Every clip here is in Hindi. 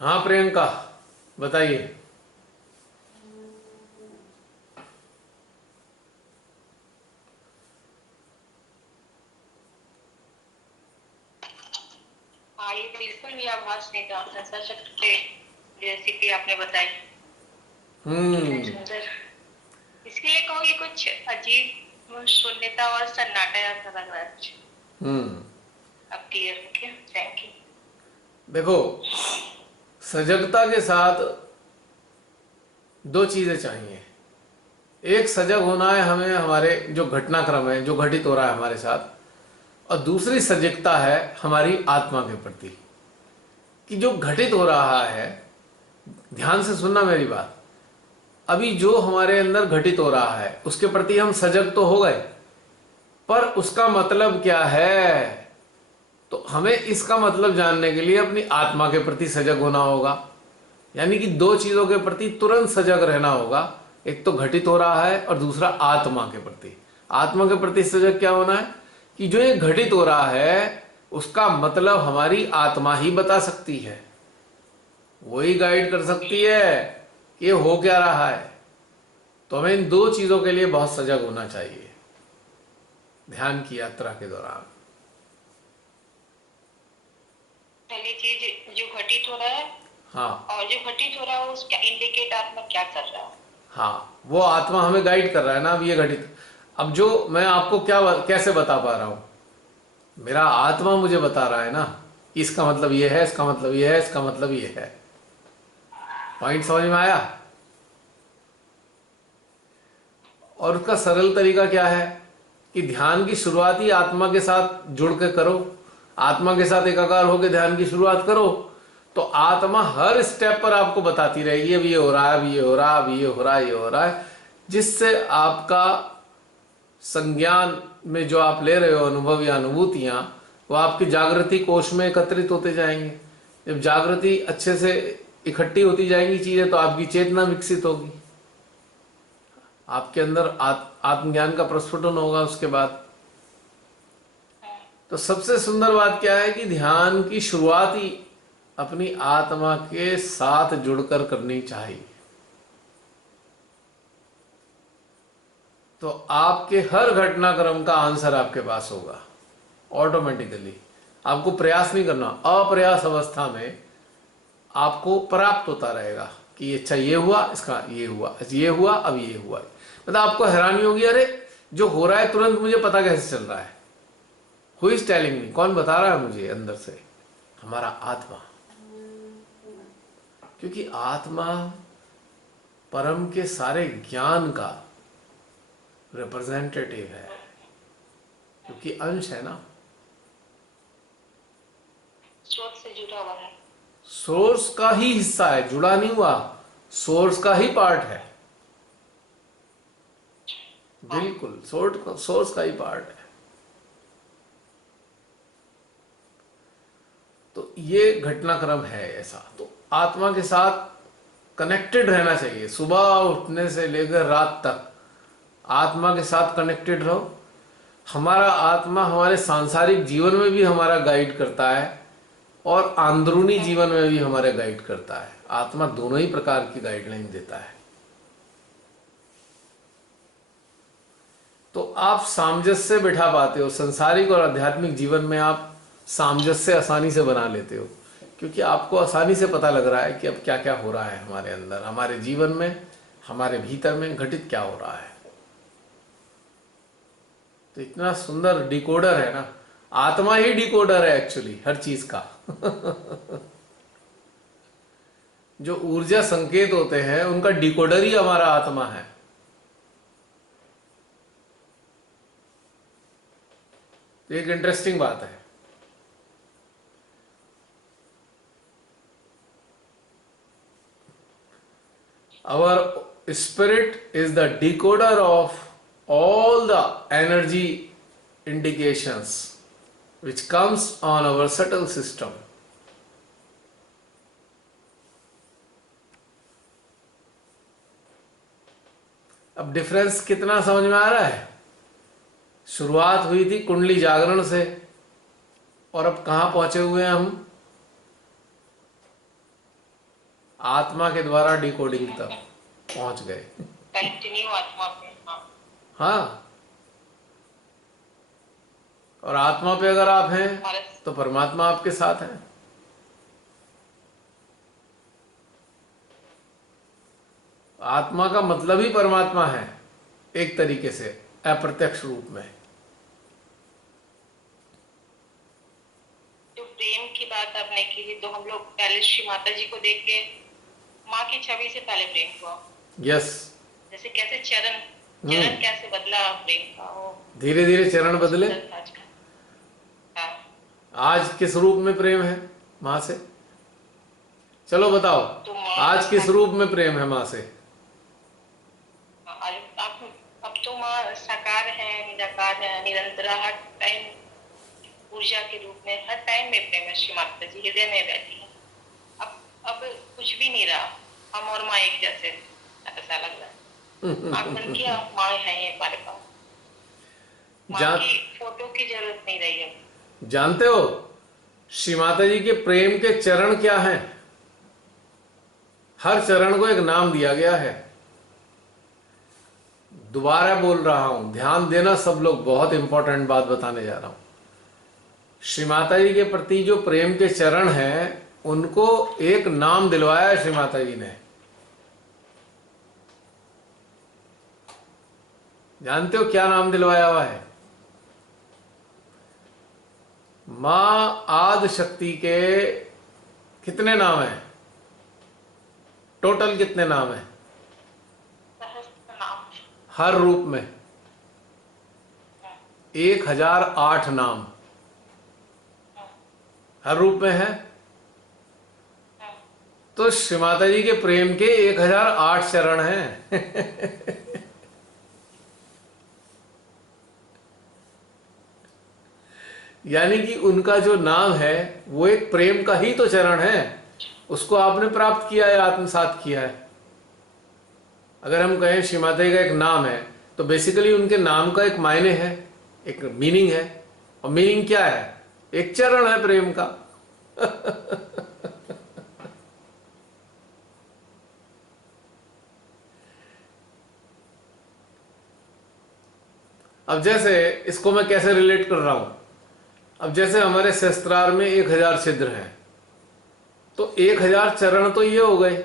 हाँ प्रियंका, बताइए। हाँ, ये बिल्कुल भी आभास नहीं था। सशक्त थे। रेसिपी आपने बताई कितने हम्म। सुंदर। इसके लिए कहोगे कुछ अजीब शून्यता और सन्नाटा ऐसा लग रहा है कुछ। हम्म। अब क्लियर हो गया, थैंक यू। देखो, सजगता के साथ दो चीजें चाहिए। एक, सजग होना है हमें हमारे जो घटनाक्रम है, जो घटित हो रहा है हमारे साथ। और दूसरी सजगता है हमारी आत्मा के प्रति, कि जो घटित हो रहा है, ध्यान से सुनना मेरी बात। अभी जो हमारे अंदर घटित हो रहा है उसके प्रति हम सजग तो हो गए, पर उसका मतलब क्या है? तो हमें इसका मतलब जानने के लिए अपनी आत्मा के प्रति सजग होना होगा। यानी कि दो चीजों के प्रति तुरंत सजग रहना होगा। एक तो घटित हो रहा है और दूसरा आत्मा के प्रति। आत्मा के प्रति सजग क्या होना है? कि जो ये घटित हो रहा है उसका मतलब हमारी आत्मा ही बता सकती है, वही गाइड कर सकती है कि ये हो क्या रहा है। तो हमें इन दो चीजों के लिए बहुत सजग होना चाहिए ध्यान की यात्रा के दौरान। पहली चीज जो घटित हो रहा है, हाँ। और जो घटित हो रहा है उसका इंडिकेट आत्मा क्या कर रहा है। हाँ, वो आत्मा हमें गाइड कर रहा है ना। अब ये घटित, अब जो मैं आपको क्या कैसे बता पा रहा हूं? मेरा आत्मा मुझे बता रहा है ना कि इसका मतलब ये है, इसका मतलब ये है, इसका मतलब ये है। पॉइंट समझ में आया? और उसका सरल तरीका क्या है? कि ध्यान की शुरुआत ही आत्मा के साथ जुड़ के करो। आत्मा के साथ एकाकार होकर ध्यान की शुरुआत करो, तो आत्मा हर स्टेप पर आपको बताती रहेगी अब ये हो रहा है, अब ये हो रहा है, अब ये हो रहा है, ये हो रहा है। जिससे आपका संज्ञान में जो आप ले रहे हो अनुभव या अनुभूतियां, वो आपकी जागृति कोश में एकत्रित होते जाएंगे। जब जागृति अच्छे से इकट्ठी होती जाएंगी चीजें, तो आपकी चेतना विकसित होगी, आपके अंदर आत्मज्ञान का प्रस्फुटन होगा उसके बाद। तो सबसे सुंदर बात क्या है कि ध्यान की शुरुआत ही अपनी आत्मा के साथ जुड़कर करनी चाहिए। तो आपके हर घटनाक्रम का आंसर आपके पास होगा ऑटोमेटिकली। आपको प्रयास नहीं करना, अप्रयास अवस्था में आपको प्राप्त होता रहेगा कि अच्छा ये हुआ, इसका ये हुआ, ये हुआ, अब ये हुआ। मतलब आपको हैरानी होगी, अरे जो हो रहा है तुरंत मुझे पता कैसे चल रहा है? Who is telling me? कौन बता रहा है मुझे अंदर से? हमारा आत्मा। क्योंकि आत्मा परम के सारे ज्ञान का रिप्रेजेंटेटिव है, क्योंकि अंश है ना। स्रोत से जुड़ा हुआ है। सोर्स का ही हिस्सा है, जुड़ा नहीं हुआ, सोर्स का ही पार्ट है। हाँ। बिल्कुल सोर्स का ही पार्ट है। तो ये घटनाक्रम है ऐसा। तो आत्मा के साथ कनेक्टेड रहना चाहिए, सुबह उठने से लेकर रात तक आत्मा के साथ कनेक्टेड रहो। हमारा आत्मा हमारे सांसारिक जीवन में भी हमारा गाइड करता है और अंदरूनी जीवन में भी हमारे गाइड करता है। आत्मा दोनों ही प्रकार की गाइडलाइन देता है। तो आप सामंजस्य बिठा पाते हो संसारिक और आध्यात्मिक जीवन में। आप सामंजस्य आसानी से बना लेते हो, क्योंकि आपको आसानी से पता लग रहा है कि अब क्या क्या हो रहा है हमारे अंदर, हमारे जीवन में, हमारे भीतर में घटित क्या हो रहा है। तो इतना सुंदर डिकोडर है ना, आत्मा ही डिकोडर है एक्चुअली हर चीज का। जो ऊर्जा संकेत होते हैं उनका डिकोडर ही हमारा आत्मा है। तो एक इंटरेस्टिंग बात है। Our spirit is the decoder of all the energy indications which comes on our subtle system. अब डिफरेंस कितना समझ में आ रहा है? शुरुआत हुई थी कुंडली जागरण से, और अब कहां पहुंचे हुए हैं हम? आत्मा के द्वारा डिकोडिंग तक पहुंच गए। कंटिन्यू आत्मा पे। हाँ। हाँ, और आत्मा पे अगर आप हैं हमारा तो परमात्मा आपके साथ है। आत्मा का मतलब ही परमात्मा है एक तरीके से, अप्रत्यक्ष रूप में। जो प्रेम की बात आपने की थी, तो हम लोग पहले श्री माता जी को देख के माँ की छवि से पहले प्रेम हुआ। यस। जैसे कैसे चरण चरण कैसे बदला प्रेम का, वो धीरे धीरे चरण बहुत बदले। सुंदर था आज का। हाँ। आज किस रूप में प्रेम है माँ से? चलो बताओ, तो माँ आज किस रूप में प्रेम है माँ से? आप अब तो माँ साकार है, निराकार है, निरंतर हर टाइम ऊर्जा के रूप में, हर टाइम में प्रेम है। श्री माता जी हृदय में बैठी है। अब कुछ भी नहीं रहा, हम और माँ एक जैसे, ऐसा लग रहा है। आंख बंद किया, माँ है ये हमारे पास। माँ जान की फोटो की जरूरत नहीं रही है। जानते हो श्री माता जी के प्रेम के चरण क्या हैं? हर चरण को एक नाम दिया गया है। दोबारा बोल रहा हूं, ध्यान देना सब लोग, बहुत इंपॉर्टेंट बात बताने जा रहा हूं। श्री माता जी के प्रति जो प्रेम के चरण हैं, उनको एक नाम दिलवाया है श्री माता जी ने। जानते हो क्या नाम दिलवाया हुआ है? मां आदि शक्ति के कितने नाम हैं? टोटल कितने नाम हैं सहस्त्र नाम। हर रूप में? 1008 नाम हर रूप में है। तो श्री माता जी के प्रेम के 1008 चरण हैं। यानी कि उनका जो नाम है वो एक प्रेम का ही तो चरण है। उसको आपने प्राप्त किया है, आत्मसात किया है। अगर हम कहें श्री माता जी का एक नाम है, तो बेसिकली उनके नाम का एक मायने है, एक मीनिंग है। और मीनिंग क्या है? एक चरण है प्रेम का। अब जैसे इसको मैं कैसे रिलेट कर रहा हूं, अब जैसे हमारे शस्त्रार में 1000 छिद्र हैं, तो 1000 चरण तो ये हो गए।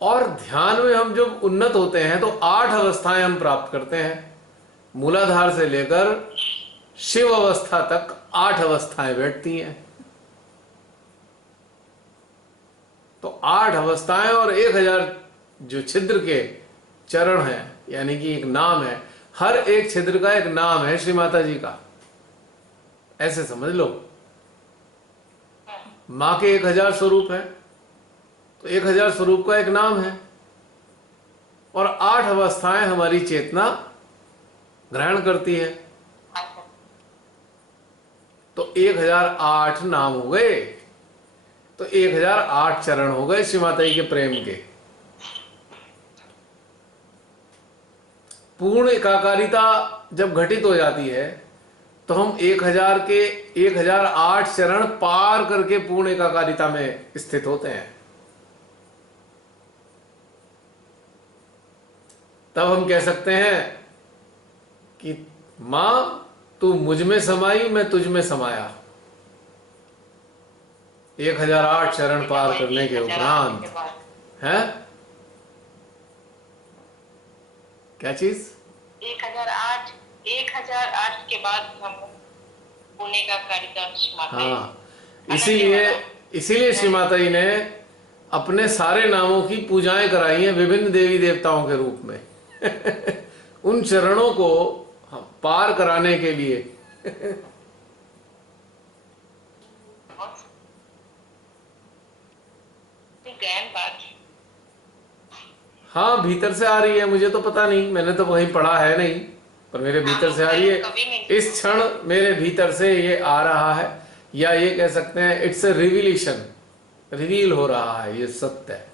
और ध्यान में हम जब उन्नत होते हैं तो 8 अवस्थाएं हम प्राप्त करते हैं। मूलाधार से लेकर शिव अवस्था तक 8 अवस्थाएं बैठती हैं। तो 8 अवस्थाएं और 1000 जो छिद्र के चरण हैं, यानी कि एक नाम है। हर एक छिद्र का एक नाम है श्री माता जी का, ऐसे समझ लो। मां के 1000 स्वरूप है, तो 1000 स्वरूप का एक नाम है। और 8 अवस्थाएं हमारी चेतना ग्रहण करती है। तो 1008 नाम हो गए, तो 1008 चरण हो गए श्री माता जी के प्रेम के। पूर्ण एकाकारिता जब घटित हो जाती है, तो हम 1000 के 1008 चरण पार करके पूर्ण एकाकारिता में स्थित होते हैं। तब हम कह सकते हैं कि मां तू मुझ में समाई, मैं तुझ में समाया। 1008 चरण पार करने के उपरांत है क्या चीज? 1008 के बाद हम पुणे का कार्यक्रम। हाँ, इसीलिए इसीलिए श्री माता जी ने अपने सारे नामों की पूजाएं कराई हैं विभिन्न देवी देवताओं के रूप में। उन चरणों को पार कराने के लिए। गहन बात। हाँ, भीतर से आ रही है, मुझे तो पता नहीं, मैंने तो कहीं पढ़ा है नहीं, पर मेरे भीतर से आ रही है। इस क्षण मेरे भीतर से ये आ रहा है, या ये कह सकते हैं इट्स ए रिविलेशन, रिवील हो रहा है, ये सत्य है।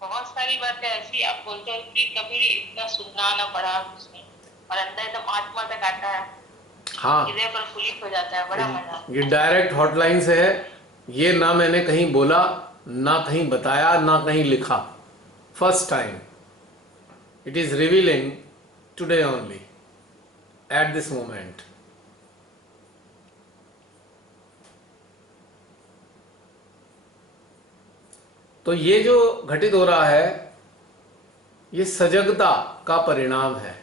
बहुत सारी बातें ऐसी आप बोलते हो कि कभी इतना सुनना ना पड़ा उसमें। और अंदर एकदम आत्मा तक आता है, हाँ, हृदय प्रफुल्लित हो जाता है, बड़ा मजा आता ये डायरेक्ट हॉटलाइन से है। ये ना मैंने कहीं बोला, ना कहीं बताया, ना कहीं लिखा। First time it is revealing today only, at this moment. तो ये जो घटित हो रहा है, ये सजगता का परिणाम है।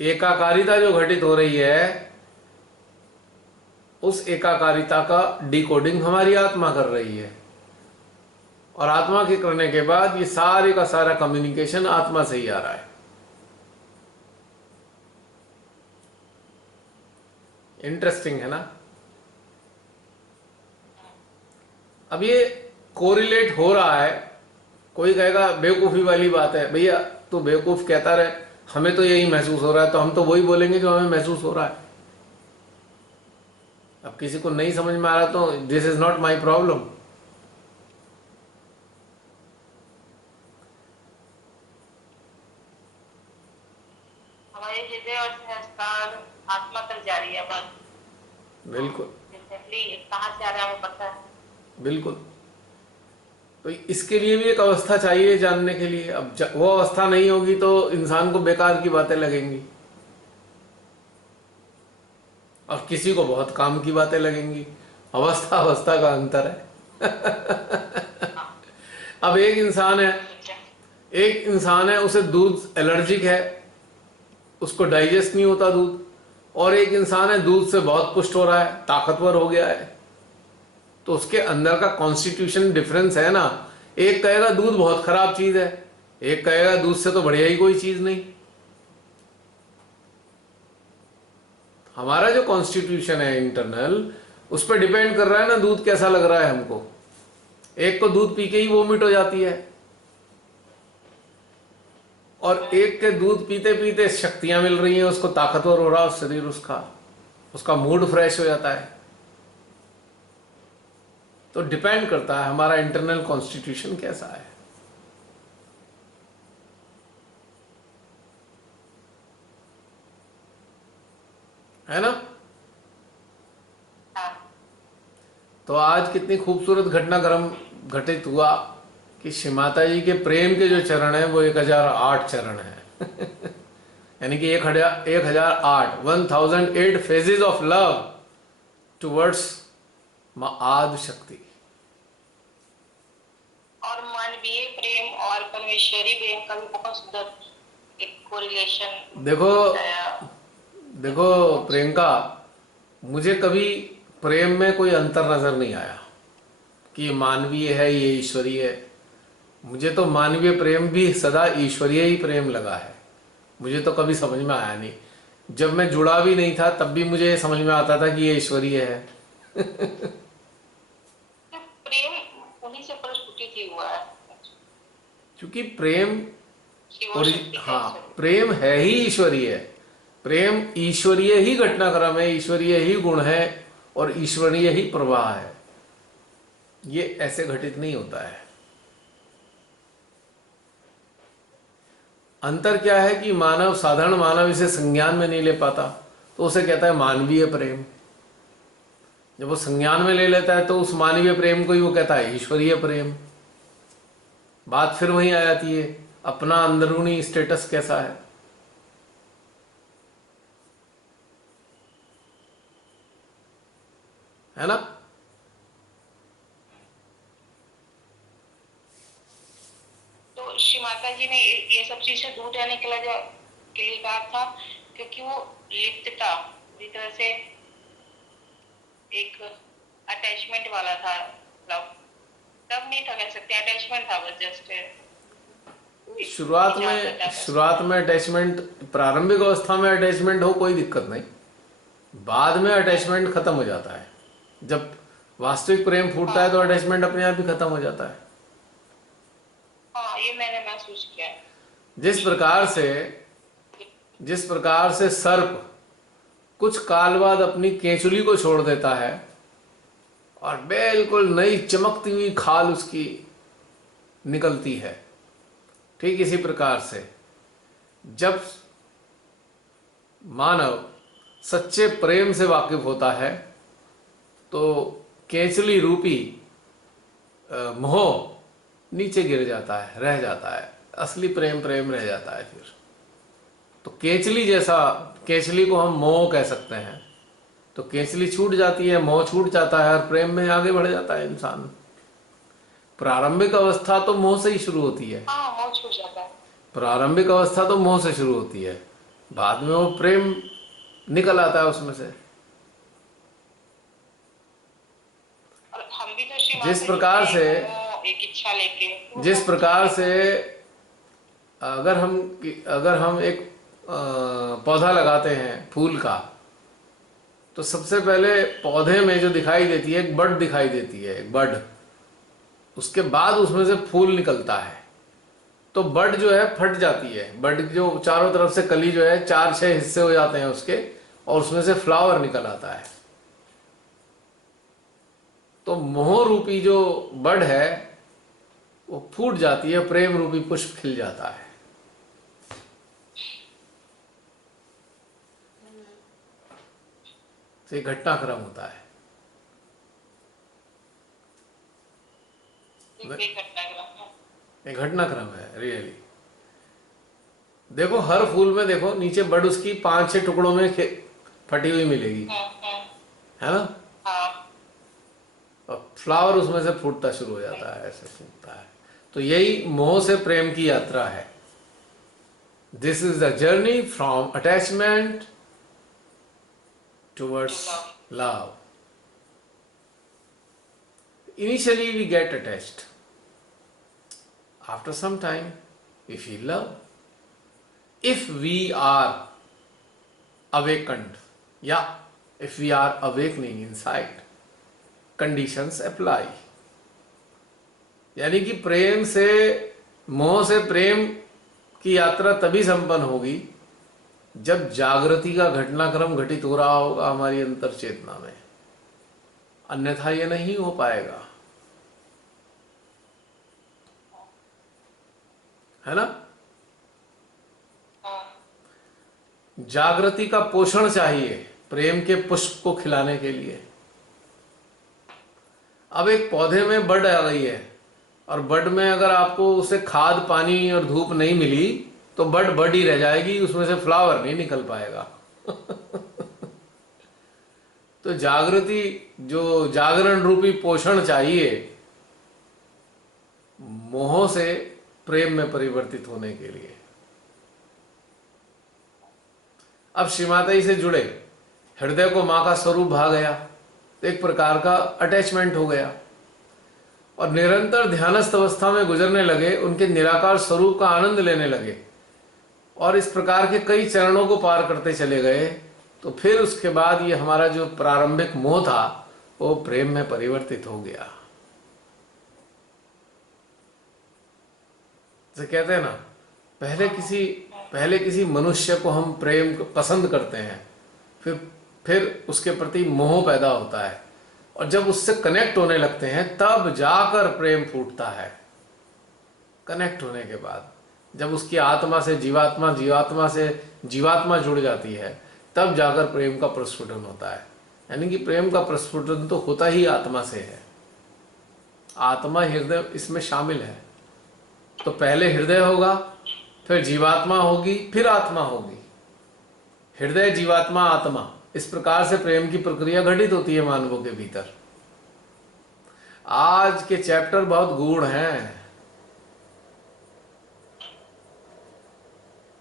एकाकारिता जो घटित हो रही है, उस एकाकारिता का डिकोडिंग हमारी आत्मा कर रही है, और आत्मा के करने के बाद ये सारे का सारा कम्युनिकेशन आत्मा से ही आ रहा है। इंटरेस्टिंग है ना। अब ये कोरिलेट हो रहा है। कोई कहेगा बेवकूफ़ी वाली बात है। भैया तू बेवकूफ़ कहता रहे, हमें तो यही महसूस हो रहा है, तो हम तो वही बोलेंगे जो हमें महसूस हो रहा है। अब किसी को नहीं समझ में आ रहा तो this is not my problem. हमारे हृदय और संस्कार आत्मा तक जा रही है बात। बिल्कुल कहाँ से आ रहा है हमें पता है। बिल्कुल। तो इसके लिए भी एक अवस्था चाहिए जानने के लिए। अब वो अवस्था नहीं होगी तो इंसान को बेकार की बातें लगेंगी, और किसी को बहुत काम की बातें लगेंगी। अवस्था अवस्था का अंतर है। अब एक इंसान है, उसे दूध एलर्जिक है, उसको डाइजेस्ट नहीं होता दूध। और एक इंसान है, दूध से बहुत पुष्ट हो रहा है, ताकतवर हो गया है। तो उसके अंदर का कॉन्स्टिट्यूशन डिफरेंस है ना। एक कहेगा दूध बहुत खराब चीज है, एक कहेगा दूध से तो बढ़िया ही कोई चीज नहीं। हमारा जो कॉन्स्टिट्यूशन है इंटरनल, उस पर डिपेंड कर रहा है ना दूध कैसा लग रहा है हमको। एक को दूध पी के ही वोमिट हो जाती है, और एक के दूध पीते पीते शक्तियां मिल रही हैं, उसको ताकतवर हो रहा है शरीर, उसका मूड फ्रेश हो जाता है। तो डिपेंड करता है हमारा इंटरनल कॉन्स्टिट्यूशन कैसा है ना। हाँ। तो आज कितनी खूबसूरत घटनाक्रम घटित हुआ कि श्री माता जी के प्रेम के जो चरण हैं वो 1008 चरण हैं। यानी कि 1008 1008 फेजेस ऑफ लव टुवर्ड्स मां आदि शक्ति। और मानवीय प्रेम और परमेश्वरी प्रेम का भी बहुत सुंदर एक कोरिलेशन देखो प्रियंका, मुझे कभी प्रेम में कोई अंतर नजर नहीं आया कि ये मानवीय है ये ईश्वरीय है। मुझे तो मानवीय प्रेम भी सदा ईश्वरीय ही प्रेम लगा है। मुझे तो कभी समझ में आया नहीं। जब मैं जुड़ा भी नहीं था तब भी मुझे समझ में आता था कि ये ईश्वरीय है। प्रेम उन्हीं से प्रस्फुटित हुआ है, क्योंकि प्रेम शिव शक्ति का हाँ, ईश्वर। प्रेम है ही ईश्वरीय। प्रेम ईश्वरीय ही घटनाक्रम है, ईश्वरीय ही गुण है, और ईश्वरीय ही प्रवाह है। ये ऐसे घटित नहीं होता है। अंतर क्या है कि साधारण मानव इसे संज्ञान में नहीं ले पाता, तो उसे कहता है मानवीय प्रेम। जब वो संज्ञान में ले लेता है तो उस मानवीय प्रेम को ही वो कहता है ईश्वरीय प्रेम। बात फिर वहीं आ जाती है, अपना अंदरूनी स्टेटस कैसा है ना। तो श्री माता जी ने ये सब चीज से दूर रहने के लिए कहा था, क्योंकि वो लिप्तता पूरी तरह से एक अटैचमेंट वाला था। लव तब नहीं था, कह सकते अटैचमेंट था, बस जस्ट शुरुआत में अटैचमेंट, प्रारंभिक अवस्था में अटैचमेंट हो कोई दिक्कत नहीं। बाद में अटैचमेंट खत्म हो जाता है। जब वास्तविक प्रेम फूटता है तो अटैचमेंट अपने आप ही खत्म हो जाता है। हाँ, ये मैंने महसूस किया है। जिस प्रकार से सर्प कुछ काल बाद अपनी केंचुली को छोड़ देता है और बिल्कुल नई चमकती हुई खाल उसकी निकलती है, ठीक इसी प्रकार से जब मानव सच्चे प्रेम से वाकिफ होता है तो केचली रूपी मोह नीचे गिर जाता है, रह जाता है। असली प्रेम प्रेम रह जाता है फिर। तो केचली जैसा, केचली को हम मोह कह सकते हैं। तो केचली छूट जाती है, मोह छूट जाता है और प्रेम में आगे बढ़ जाता है इंसान। प्रारंभिक अवस्था तो मोह से ही शुरू होती है। हाँ, मोह छूट जाता है। प्रारंभिक अवस्था तो मोह से शुरू होती है, बाद में वो प्रेम निकल आता है उसमें से। और हम भी तो श्री जिस माता प्रकार जी से एक इच्छा लेके, जिस प्रकार से अगर हम एक पौधा लगाते हैं फूल का, तो सबसे पहले पौधे में जो दिखाई देती है एक बड दिखाई देती है, एक बड। उसके बाद उसमें से फूल निकलता है। तो बड जो है फट जाती है, बड जो चारों तरफ से कली जो है 4-6 हिस्से हो जाते हैं उसके, और उसमें से फ्लावर निकल आता है। तो मोह रूपी जो बड है वो फूट जाती है, प्रेम रूपी पुष्प खिल जाता है। तो ये घटनाक्रम होता है। ये घटनाक्रम है रियली। देखो हर फूल में देखो नीचे बड उसकी 5-6 टुकड़ों में फटी हुई मिलेगी, है ना? हाँ। और फ्लावर उसमें से फूटता शुरू हो जाता है, ऐसे फूटता है। तो यही मोह से प्रेम की यात्रा है। This is the journey from attachment towards love. Initially we get attached. After some time we feel love. If we are awakened, if we are awakening inside, conditions apply. यानी कि प्रेम से, मोह से प्रेम की यात्रा तभी संपन्न होगी जब जागृति का घटनाक्रम घटित हो रहा होगा हमारी अंतर चेतना में, अन्यथा ये नहीं हो पाएगा, है ना? जागृति का पोषण चाहिए प्रेम के पुष्प को खिलाने के लिए। अब एक पौधे में बड आ गई है और बड में अगर आपको उसे खाद पानी और धूप नहीं मिली तो बड ही रह जाएगी, उसमें से फ्लावर नहीं निकल पाएगा। तो जागृति, जो जागरण रूपी पोषण चाहिए मोह से प्रेम में परिवर्तित होने के लिए। अब श्रीमाता से जुड़े, हृदय को मां का स्वरूप भा गया, तो एक प्रकार का अटैचमेंट हो गया और निरंतर ध्यानस्थ अवस्था में गुजरने लगे, उनके निराकार स्वरूप का आनंद लेने लगे और इस प्रकार के कई चरणों को पार करते चले गए। तो फिर उसके बाद ये हमारा जो प्रारंभिक मोह था वो प्रेम में परिवर्तित हो गया। जैसे कहते हैं ना, पहले किसी मनुष्य को हम प्रेम पसंद करते हैं, फिर उसके प्रति मोह पैदा होता है और जब उससे कनेक्ट होने लगते हैं तब जाकर प्रेम फूटता है। कनेक्ट होने के बाद जब उसकी आत्मा से जीवात्मा जुड़ जाती है तब जाकर प्रेम का प्रस्फुटन होता है। यानी कि प्रेम का प्रस्फुटन तो होता ही आत्मा से है। आत्मा हृदय इसमें शामिल है। तो पहले हृदय होगा, फिर जीवात्मा होगी, फिर आत्मा होगी। हृदय, जीवात्मा, आत्मा, इस प्रकार से प्रेम की प्रक्रिया घटित होती है मानवों के भीतर। आज के चैप्टर बहुत गूढ़ हैं,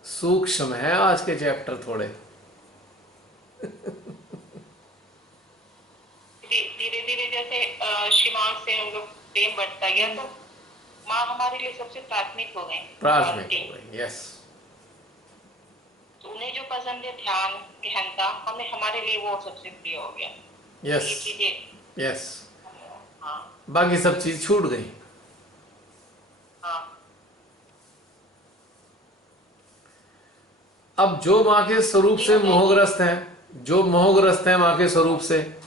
सूक्ष्म है आज के चैप्टर थोड़े। धीरे धीरे जैसे श्रीमान से हम लोग प्रेम बढ़ता गया तो माँ हमारे लिए सबसे प्राथमिक हो गए। प्राथमिक हो गई, यस। तो उन्हें जो पसंद है ध्यान, गहनता, हमें हमारे लिए वो सबसे प्रिय हो गया। यस, ये चीजें, यस। हाँ, बाकी सब चीज छूट गई। हाँ। अब जो माँ के स्वरूप से मोहग्रस्त हैं, माँ के स्वरूप से,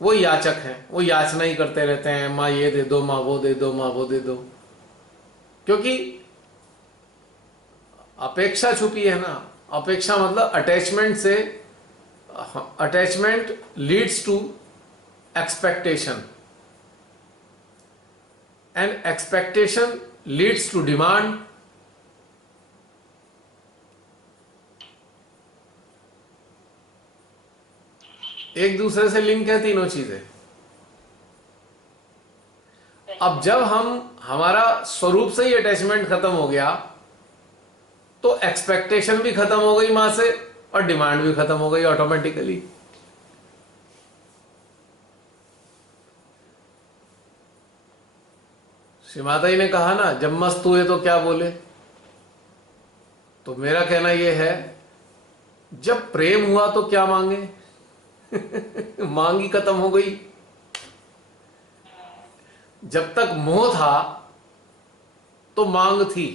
वो याचक हैं, वो याचना ही करते रहते हैं, माँ ये दे दो, माँ वो दे दो, माँ वो दे दो। क्योंकि अपेक्षा छुपी है ना। अपेक्षा मतलब अटैचमेंट से, attachment leads to expectation and expectation leads to demand. एक दूसरे से लिंक है तीनों चीजें। अब जब हमारा स्वरूप से ही अटैचमेंट खत्म हो गया तो एक्सपेक्टेशन भी खत्म हो गई मां से और डिमांड भी खत्म हो गई ऑटोमेटिकली। श्री माता जी ने कहा ना, जब मस्त हुए तो क्या बोले। तो मेरा कहना यह है, जब प्रेम हुआ तो क्या मांगे। मांग ही खत्म हो गई। जब तक मोह था तो मांग थी,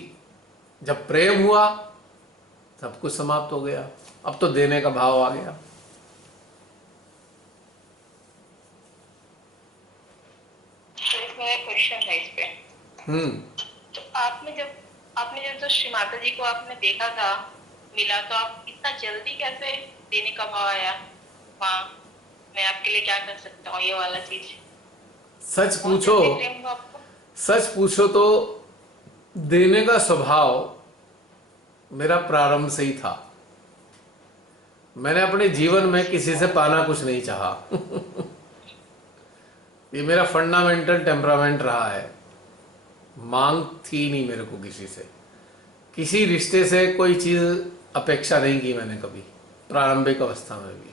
जब प्रेम हुआ सब कुछ समाप्त हो गया। अब तो देने का भाव आ गया। तो इसमें एक क्वेश्चन है इस पे। तो आपने जब तो श्री माता जी को आपने देखा था, मिला, तो आप इतना जल्दी कैसे देने का भाव आया? माँ, मैं आपके लिए क्या कर सकता हूँ, ये वाला चीज। सच पूछो, प्रेम हुआ आपको? सच पूछो तो देने का स्वभाव मेरा प्रारंभ से ही था। मैंने अपने जीवन में किसी से पाना कुछ नहीं चाहा। ये मेरा फंडामेंटल टेम्परामेंट रहा है। मांग थी नहीं मेरे को किसी से, किसी रिश्ते से कोई चीज अपेक्षा नहीं की मैंने कभी, प्रारंभिक अवस्था में भी।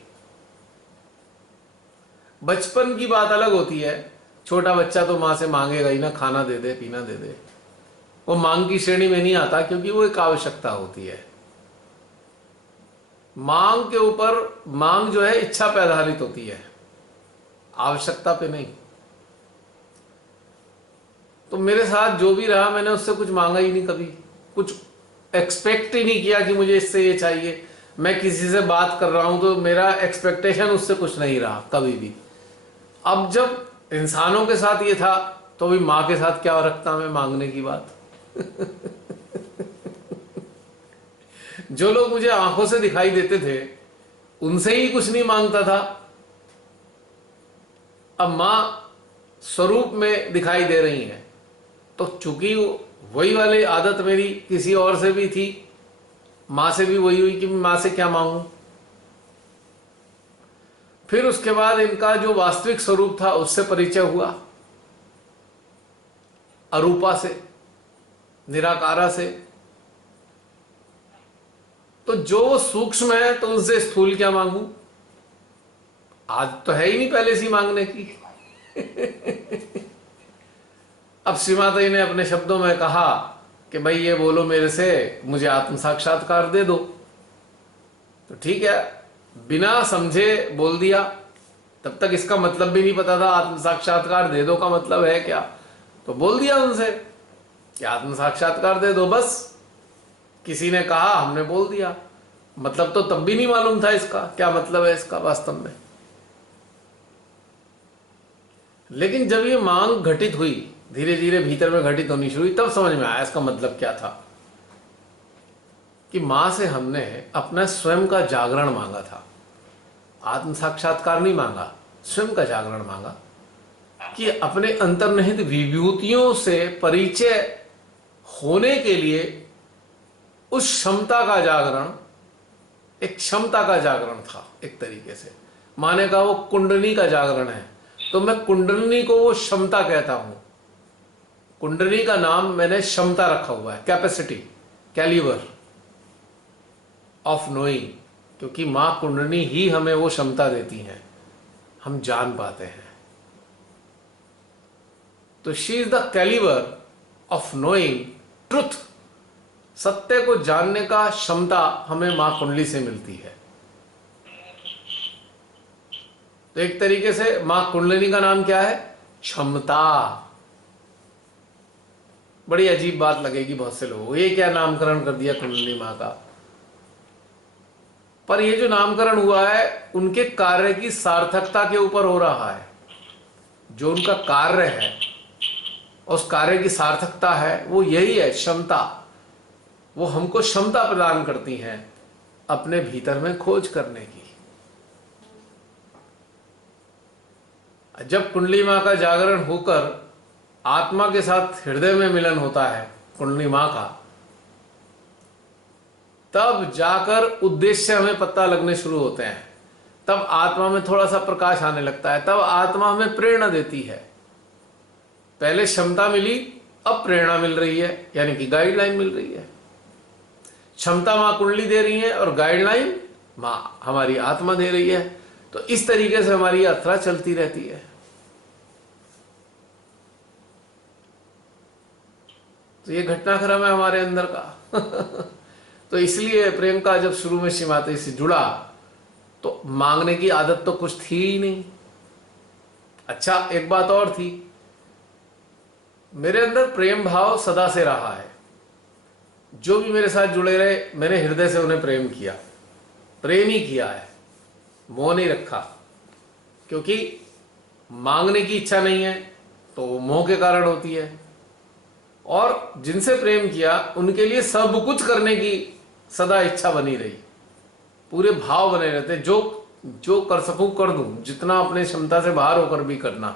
बचपन की बात अलग होती है। छोटा बच्चा तो मां से मांगेगा ही ना, खाना दे दे, पीना दे दे। वो मांग की श्रेणी में नहीं आता, क्योंकि वो एक आवश्यकता होती है। मांग के ऊपर, मांग जो है इच्छा पे आधारित होती है, आवश्यकता पे नहीं। तो मेरे साथ जो भी रहा, मैंने उससे कुछ मांगा ही नहीं कभी, कुछ एक्सपेक्ट ही नहीं किया कि मुझे इससे ये चाहिए। मैं किसी से बात कर रहा हूं तो मेरा एक्सपेक्टेशन उससे कुछ नहीं रहा कभी भी। अब जब इंसानों के साथ ये था तो भी मां के साथ क्या रखता मैं मांगने की बात। जो लोग मुझे आंखों से दिखाई देते थे उनसे ही कुछ नहीं मांगता था। अब मां स्वरूप में दिखाई दे रही है, तो चूंकि वही वाली आदत मेरी किसी और से भी थी, मां से भी वही हुई कि मां से क्या मांगू। फिर उसके बाद इनका जो वास्तविक स्वरूप था उससे परिचय हुआ, अरूपा से, निराकारा से। तो जो सूक्ष्म है तो उनसे स्थूल क्या मांगू। आज तो है ही नहीं पहले से मांगने की। अब श्री माता जी ने अपने शब्दों में कहा कि भाई ये बोलो मेरे से, मुझे आत्म साक्षात्कार दे दो। तो ठीक है, बिना समझे बोल दिया। तब तक इसका मतलब भी नहीं पता था आत्म साक्षात्कार दे दो का मतलब है क्या। तो बोल दिया उनसे कि आत्म साक्षात्कार दे दो, बस। किसी ने कहा, हमने बोल दिया। मतलब तो तब भी नहीं मालूम था इसका क्या मतलब है इसका वास्तव में। लेकिन जब ये मांग घटित हुई, धीरे धीरे भीतर में घटित होनी शुरू हुई, तब समझ में आया इसका मतलब क्या था। कि मां से हमने अपना स्वयं का जागरण मांगा था, आत्म साक्षात्कार नहीं मांगा, स्वयं का जागरण मांगा। कि अपने अंतर्निहित विभूतियों से परिचय होने के लिए उस क्षमता का जागरण, एक क्षमता का जागरण था एक तरीके से। माने का वो कुंडली का जागरण है, तो मैं कुंडली को वो क्षमता कहता हूं। कुंडली का नाम मैंने क्षमता रखा हुआ है, कैपेसिटी, कैलिबर ऑफ नोइंग। क्योंकि मां कुंडली ही हमें वो क्षमता देती हैं, हम जान पाते हैं। तो she is the calibre of knowing truth. सत्य को जानने का क्षमता हमें मां कुंडली से मिलती है। तो एक तरीके से मां कुंडलिनी का नाम क्या है, क्षमता। बड़ी अजीब बात लगेगी बहुत से लोगों को, ये क्या नामकरण कर दिया कुंडलिनी मां का। पर ये जो नामकरण हुआ है उनके कार्य की सार्थकता के ऊपर हो रहा है। जो उनका कार्य है, उस कार्य की सार्थकता है वो यही है, क्षमता। वो हमको क्षमता प्रदान करती हैं अपने भीतर में खोज करने की। जब कुंडली माँ का जागरण होकर आत्मा के साथ हृदय में मिलन होता है कुंडली माँ का, तब जाकर उद्देश्य हमें पता लगने शुरू होते हैं। तब आत्मा में थोड़ा सा प्रकाश आने लगता है, तब आत्मा हमें प्रेरणा देती है। पहले क्षमता मिली, अब प्रेरणा मिल रही है, यानी कि गाइडलाइन मिल रही है। क्षमता माँ कुंडली दे रही है और गाइडलाइन माँ हमारी आत्मा दे रही है। तो इस तरीके से हमारी यात्रा चलती रहती है। तो ये घटनाक्रम है हमारे अंदर का। तो इसलिए प्रेम का जब शुरू में श्री माता से जुड़ा तो मांगने की आदत तो कुछ थी ही नहीं। अच्छा, एक बात और थी, मेरे अंदर प्रेम भाव सदा से रहा है। जो भी मेरे साथ जुड़े रहे, मैंने हृदय से उन्हें प्रेम किया, प्रेम ही किया है, मोह नहीं रखा। क्योंकि मांगने की इच्छा नहीं है तो मोह के कारण होती है। और जिनसे प्रेम किया उनके लिए सब कुछ करने की सदा इच्छा बनी रही, पूरे भाव बने रहते, जो कर सकूं कर दूं, जितना अपने क्षमता से बाहर होकर भी करना।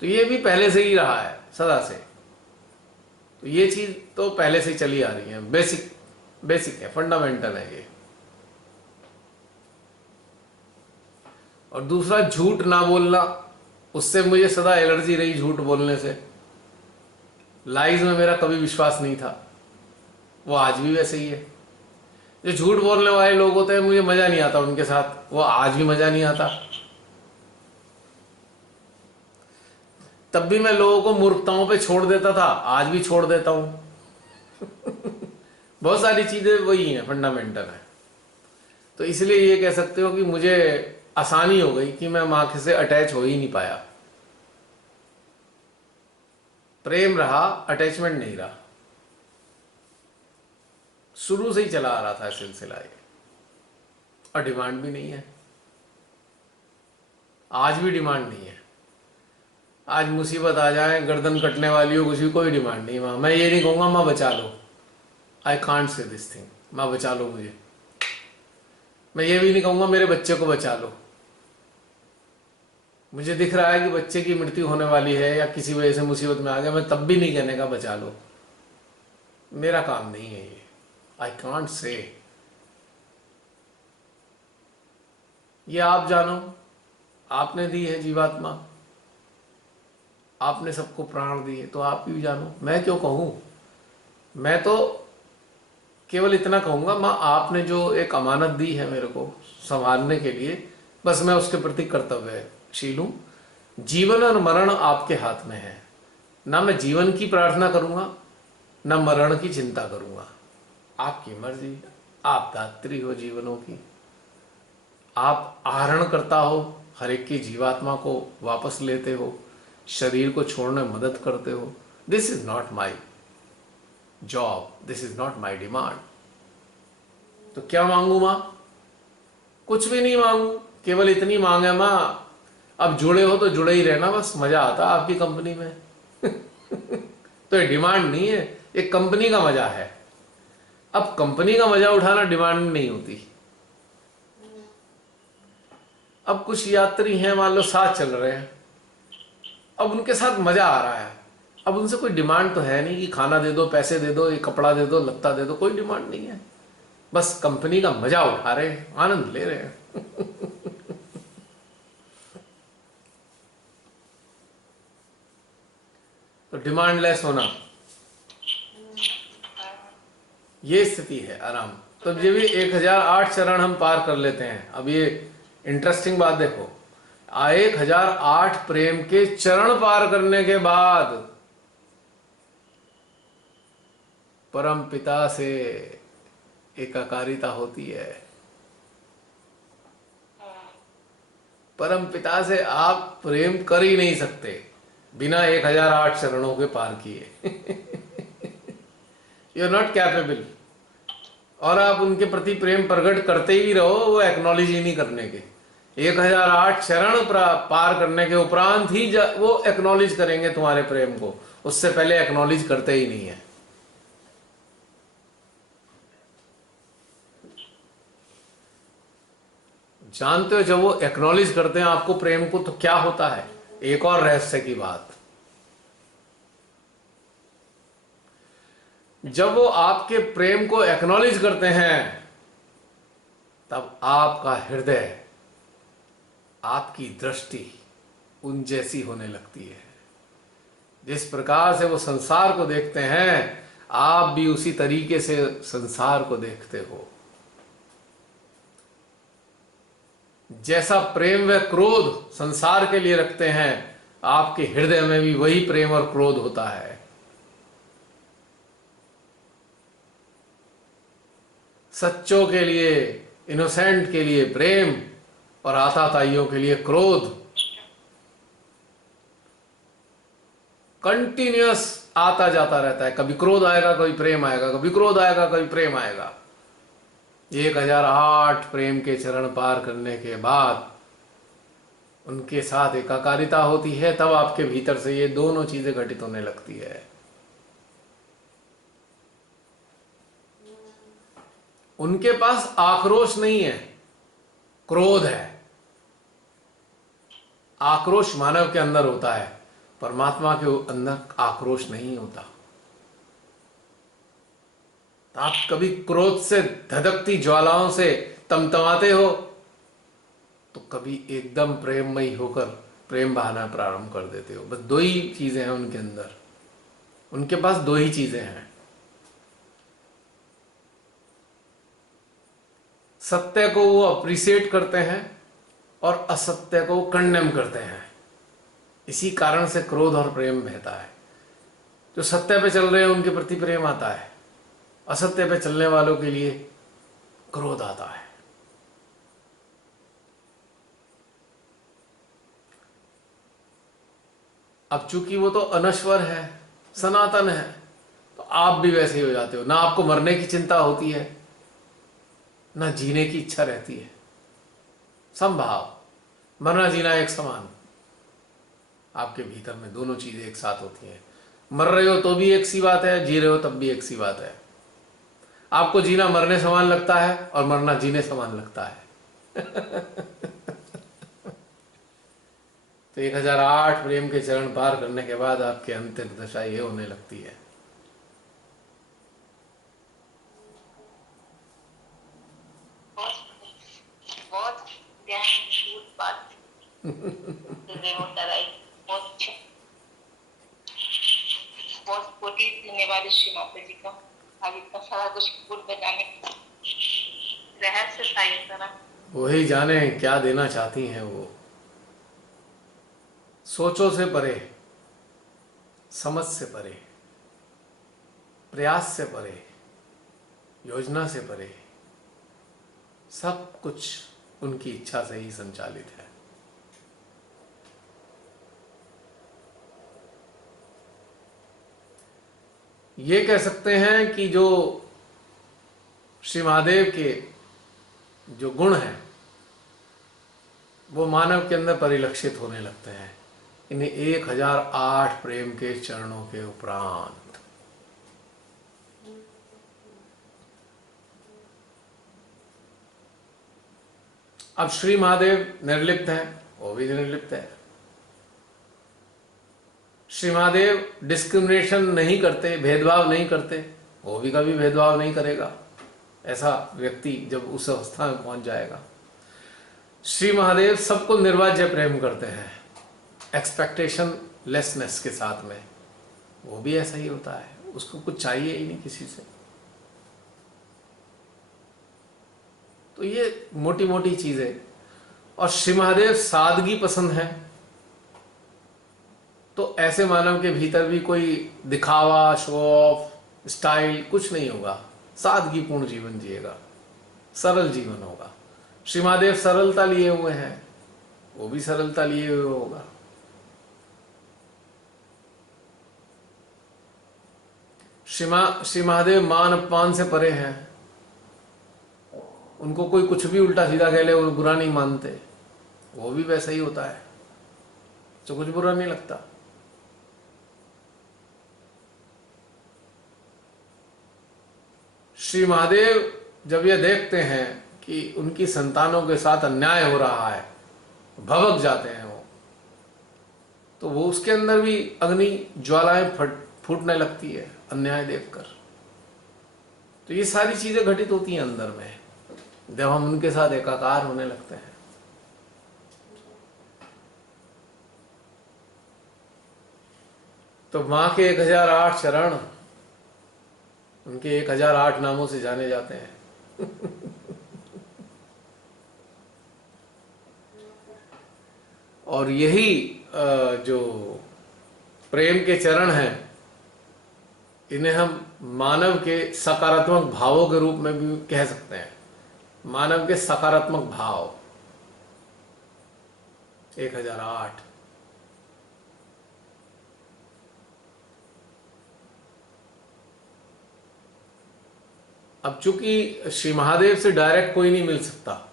तो ये भी पहले से ही रहा है सदा से। तो ये चीज तो पहले से ही चली आ रही है, बेसिक है, फंडामेंटल है ये। और दूसरा, झूठ ना बोलना, उससे मुझे सदा एलर्जी रही, झूठ बोलने से। लाइज में मेरा कभी विश्वास नहीं था, वो आज भी वैसे ही है। जो झूठ बोलने वाले लोग होते हैं, मुझे मजा नहीं आता उनके साथ, वो आज भी मजा नहीं आता। तब भी मैं लोगों को मूर्खताओं पे छोड़ देता था, आज भी छोड़ देता हूं। बहुत सारी चीजें वही हैं, फंडामेंटल है। तो इसलिए ये कह सकते हो कि मुझे आसानी हो गई कि मैं मां से अटैच हो ही नहीं पाया। प्रेम रहा, अटैचमेंट नहीं रहा। शुरू से ही चला आ रहा था सिलसिला ये, और डिमांड भी नहीं है, आज भी डिमांड नहीं है। आज मुसीबत आ जाए, गर्दन कटने वाली हो, कुछ भी, कोई डिमांड नहीं। माँ, मैं ये नहीं कहूंगा माँ बचा लो, I can't say this thing, माँ बचा लो मुझे। मैं ये भी नहीं कहूंगा मेरे बच्चे को बचा लो। मुझे दिख रहा है कि बच्चे की मृत्यु होने वाली है या किसी वजह से मुसीबत में आ गया, मैं तब भी नहीं कहने का बचा लो, मेरा काम नहीं है ये, आई कांट से। ये आप जानो, आपने दी है जीवात्मा, आपने सबको प्राण दिए, तो आप भी जानो। मैं क्यों कहूं? मैं तो केवल इतना कहूंगा, माँ आपने जो एक अमानत दी है मेरे को संभालने के लिए, बस मैं उसके प्रति कर्तव्यशील हूं। जीवन और मरण आपके हाथ में है, ना मैं जीवन की प्रार्थना करूंगा ना मरण की चिंता करूंगा। आपकी मर्जी, आप दात्री हो जीवनों की, आप आहरण करता हो, हर एक की जीवात्मा को वापस लेते हो, शरीर को छोड़ने में मदद करते हो। This is not my job, this is not my demand. तो क्या मांगू मां? कुछ भी नहीं मांगू, केवल इतनी मांग है मां, अब जुड़े हो तो जुड़े ही रहना, बस मजा आता है आपकी कंपनी में। तो ये डिमांड नहीं है, एक कंपनी का मजा है। अब कंपनी का मजा उठाना डिमांड नहीं होती। अब कुछ यात्री हैं, मान लो साथ चल रहे हैं, अब उनके साथ मजा आ रहा है, अब उनसे कोई डिमांड तो है नहीं कि खाना दे दो, पैसे दे दो, ये कपड़ा दे दो, लत्ता दे दो, कोई डिमांड नहीं है। बस कंपनी का मजा उठा रहे हैं, आनंद ले रहे हैं। तो डिमांड लेस होना, ये स्थिति है आराम। तो ये भी 1008 चरण हम पार कर लेते हैं। अब ये इंटरेस्टिंग बात देखो, 1008 प्रेम के चरण पार करने के बाद परम पिता से एकाकारिता होती है। परम पिता से आप प्रेम कर ही नहीं सकते बिना 1008 चरणों के पार किए। You are not capable. और आप उनके प्रति प्रेम प्रकट करते ही रहो, वो एक्नॉलेज ही नहीं करने के। 1008 चरण पार करने के उपरांत ही वो एक्नॉलेज करेंगे तुम्हारे प्रेम को, उससे पहले एक्नॉलेज करते ही नहीं है। जानते हो, जब वो एक्नॉलेज करते हैं आपको प्रेम को, तो क्या होता है, एक और रहस्य की बात, जब वो आपके प्रेम को एक्नॉलेज करते हैं तब आपका हृदय, आपकी दृष्टि उन जैसी होने लगती है। जिस प्रकार से वो संसार को देखते हैं, आप भी उसी तरीके से संसार को देखते हो। जैसा प्रेम व क्रोध संसार के लिए रखते हैं, आपके हृदय में भी वही प्रेम और क्रोध होता है। सच्चों के लिए, इनोसेंट के लिए प्रेम और आताताइयों के लिए क्रोध कंटिन्यूअस आता जाता रहता है। कभी क्रोध आएगा, कभी प्रेम आएगा, कभी क्रोध आएगा, कभी प्रेम आएगा। 1008 प्रेम के चरण पार करने के बाद उनके साथ एकाकारिता होती है, तब आपके भीतर से ये दोनों चीजें घटित होने लगती है। उनके पास आक्रोश नहीं है, क्रोध है। आक्रोश मानव के अंदर होता है, परमात्मा के अंदर आक्रोश नहीं होता। आप कभी क्रोध से धधकती ज्वालाओं से तमतमाते हो, तो कभी एकदम प्रेममयी होकर प्रेम बहाना प्रारंभ कर देते हो। बस दो ही चीजें हैं उनके अंदर, उनके पास दो ही चीजें हैं। सत्य को वो अप्रिशिएट करते हैं और असत्य को वो कंडेम करते हैं। इसी कारण से क्रोध और प्रेम बहता है। जो सत्य पे चल रहे हैं उनके प्रति प्रेम आता है, असत्य पे चलने वालों के लिए क्रोध आता है। अब चूंकि वो तो अनश्वर है, सनातन है, तो आप भी वैसे ही हो जाते हो। ना आपको मरने की चिंता होती है, ना जीने की इच्छा रहती है। समभाव, मरना जीना एक समान, आपके भीतर में दोनों चीजें एक साथ होती हैं। मर रहे हो तो भी एक सी बात है, जी रहे हो तब भी एक सी बात है। आपको जीना मरने समान लगता है और मरना जीने समान लगता है। तो 1008 प्रेम के चरण पार करने के बाद आपकी अंतिम दशा ये होने लगती है। बहुत ज्ञान बात कराई, बहुत अच्छा, बहुत कोटि धन्यवाद श्री माता जी का। आज इतना सारा कुछ गुड़ बनाने का रहस्य था ये सारा। वही जाने क्या देना चाहती हैं वो। सोचों से परे, समझ से परे, प्रयास से परे, योजना से परे, सब कुछ उनकी इच्छा से ही संचालित है। ये कह सकते हैं कि जो श्री महादेव के जो गुण हैं वो मानव के अंदर परिलक्षित होने लगते हैं इन्हें 1008 प्रेम के चरणों के उपरांत। अब श्री महादेव निर्लिप्त हैं, वो भी निर्लिप्त है। श्री महादेव डिस्क्रिमिनेशन नहीं करते, भेदभाव नहीं करते, वो भी कभी भेदभाव नहीं करेगा। ऐसा व्यक्ति जब उस अवस्था में पहुंच जाएगा। श्री महादेव सबको निर्वाज्य प्रेम करते हैं, एक्सपेक्टेशन लेसनेस के साथ में। वो भी ऐसा ही होता है, उसको कुछ चाहिए ही नहीं किसी से। तो ये मोटी मोटी चीजें। और श्री महादेव सादगी पसंद है, तो ऐसे मानव के भीतर भी कोई दिखावा, शो ऑफ, स्टाइल कुछ नहीं होगा। सादगीपूर्ण जीवन जिएगा, सरल जीवन होगा। श्री महादेव सरलता लिए हुए हैं, वो भी सरलता लिए हुए होगा। श्री महादेव मान अपमान से परे हैं, उनको कोई कुछ भी उल्टा सीधा कह ले वो बुरा नहीं मानते। वो भी वैसा ही होता है, तो कुछ बुरा नहीं लगता। श्री महादेव जब ये देखते हैं कि कि उनकी संतानों के साथ अन्याय हो रहा है, भभक जाते हैं वो, तो वो उसके अंदर भी अग्नि ज्वालाएं फूटने लगती है अन्याय देखकर। तो ये सारी चीजें घटित होती हैं अंदर में जब हम उनके साथ एकाकार होने लगते हैं। तो माँ के 1008 चरण उनके 1008 नामों से जाने जाते हैं। और यही जो प्रेम के चरण हैं, इन्हें हम मानव के सकारात्मक भावों के रूप में भी कह सकते हैं। मानव के सकारात्मक भाव 1008। अब चूंकि श्री महादेव से डायरेक्ट कोई नहीं मिल सकता,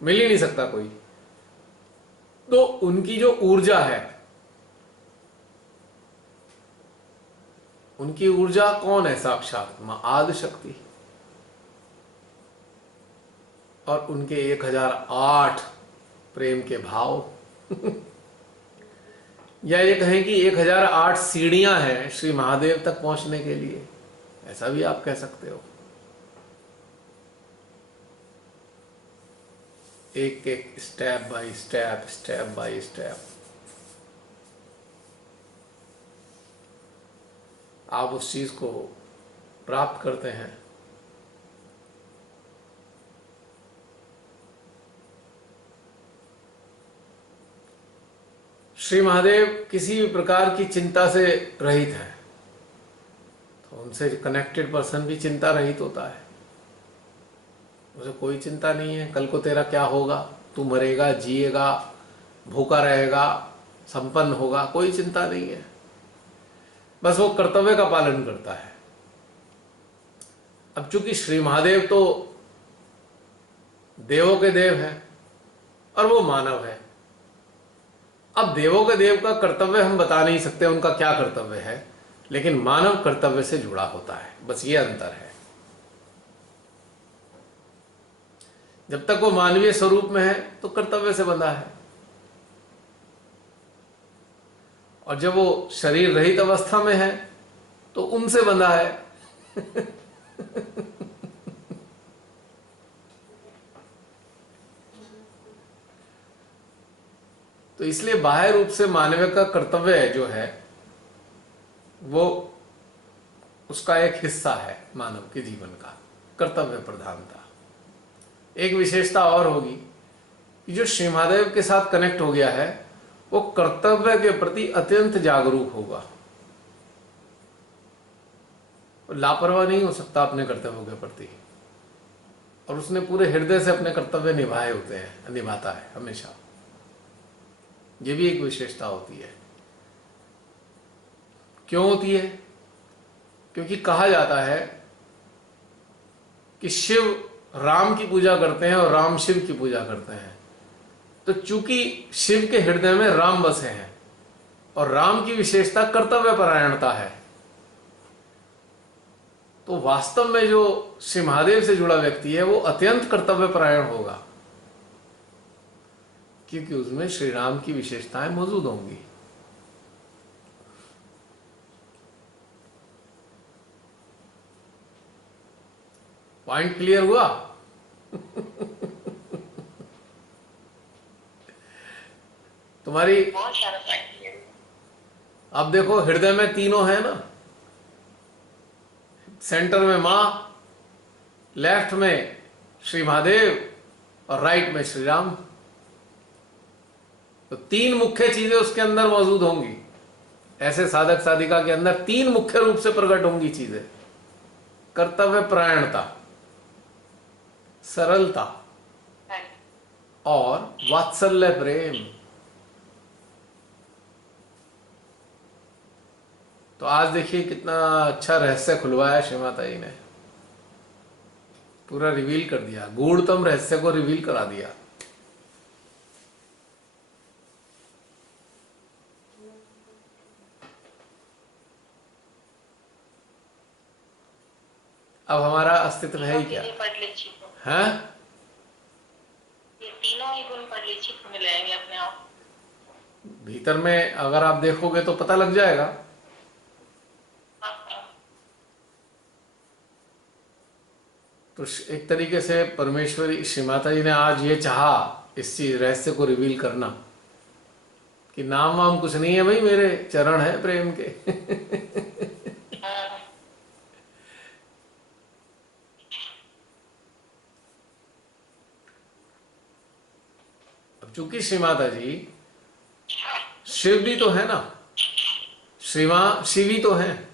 मिल ही नहीं सकता कोई, तो उनकी जो ऊर्जा है, उनकी ऊर्जा कौन है? साक्षात मां आदि शक्ति। और उनके 1008 प्रेम के भाव या ये कहें कि 1008 सीढ़ियां हैं श्री महादेव तक पहुंचने के लिए, ऐसा भी आप कह सकते हो। एक एक step by step, step by step आप उस चीज को प्राप्त करते हैं। श्री महादेव किसी भी प्रकार की चिंता से रहित हैं, तो उनसे कनेक्टेड पर्सन भी चिंता रहित होता है। उसे कोई चिंता नहीं है कल को तेरा क्या होगा, तू मरेगा, जिएगा, भूखा रहेगा, संपन्न होगा, कोई चिंता नहीं है। बस वो कर्तव्य का पालन करता है। अब चूंकि श्री महादेव तो देवों के देव हैं और वो मानव है। अब देवों के देव का कर्तव्य हम बता नहीं सकते उनका क्या कर्तव्य है, लेकिन मानव कर्तव्य से जुड़ा होता है, बस ये अंतर है। जब तक वो मानवीय स्वरूप में है तो कर्तव्य से बंधा है, और जब वो शरीर रहित अवस्था में है तो उनसे बंधा है। तो इसलिए बाह्य रूप से मानव का कर्तव्य जो है वो उसका एक हिस्सा है। मानव के जीवन का कर्तव्य प्रधानता। एक विशेषता और होगी कि जो श्री महादेव के साथ कनेक्ट हो गया है वो कर्तव्य के प्रति अत्यंत जागरूक होगा, लापरवाह नहीं हो सकता अपने कर्तव्यों के प्रति, और उसने पूरे हृदय से अपने कर्तव्य निभाए होते हैं, निभाता है हमेशा। ये भी एक विशेषता होती है। क्यों होती है? क्योंकि कहा जाता है कि शिव राम की पूजा करते हैं और राम शिव की पूजा करते हैं। तो चूंकि शिव के हृदय में राम बसे हैं और राम की विशेषता कर्तव्य परायणता है, तो वास्तव में जो श्री महादेव से जुड़ा व्यक्ति है वो अत्यंत कर्तव्य परायण होगा, क्योंकि उसमें श्री राम की विशेषताएं मौजूद होंगी। पॉइंट क्लियर हुआ? तुम्हारी बहुत सारा पॉइंट क्लियर। अब देखो हृदय में तीनों है ना, सेंटर में मां, लेफ्ट में श्री महादेव और राइट में श्री राम। तो तीन मुख्य चीजें उसके अंदर मौजूद होंगी। ऐसे साधक साधिका के अंदर तीन मुख्य रूप से प्रकट होंगी चीजें: कर्तव्य परायणता, सरलता और वात्सल्य प्रेम। तो आज देखिए कितना अच्छा रहस्य खुलवाया श्री माता जी ने, पूरा रिवील कर दिया, गूढ़तम रहस्य को रिवील करा दिया। अब हमारा अस्तित्व है ही क्या? पढ़ लीजिए। हैं? ही गुण परिचित होने लगेंगे अपने आप। भीतर में अगर आप देखोगे तो पता लग जाएगा। हाँ, हाँ। तो एक तरीके से परमेश्वरी श्री माता जी ने आज ये चाहा इस चीज रहस्य को रिवील करना कि नाम वाम कुछ नहीं है भाई, मेरे चरण है प्रेम के। हाँ, अब चूंकि श्री माता जी शिव भी तो है ना, शिवी तो है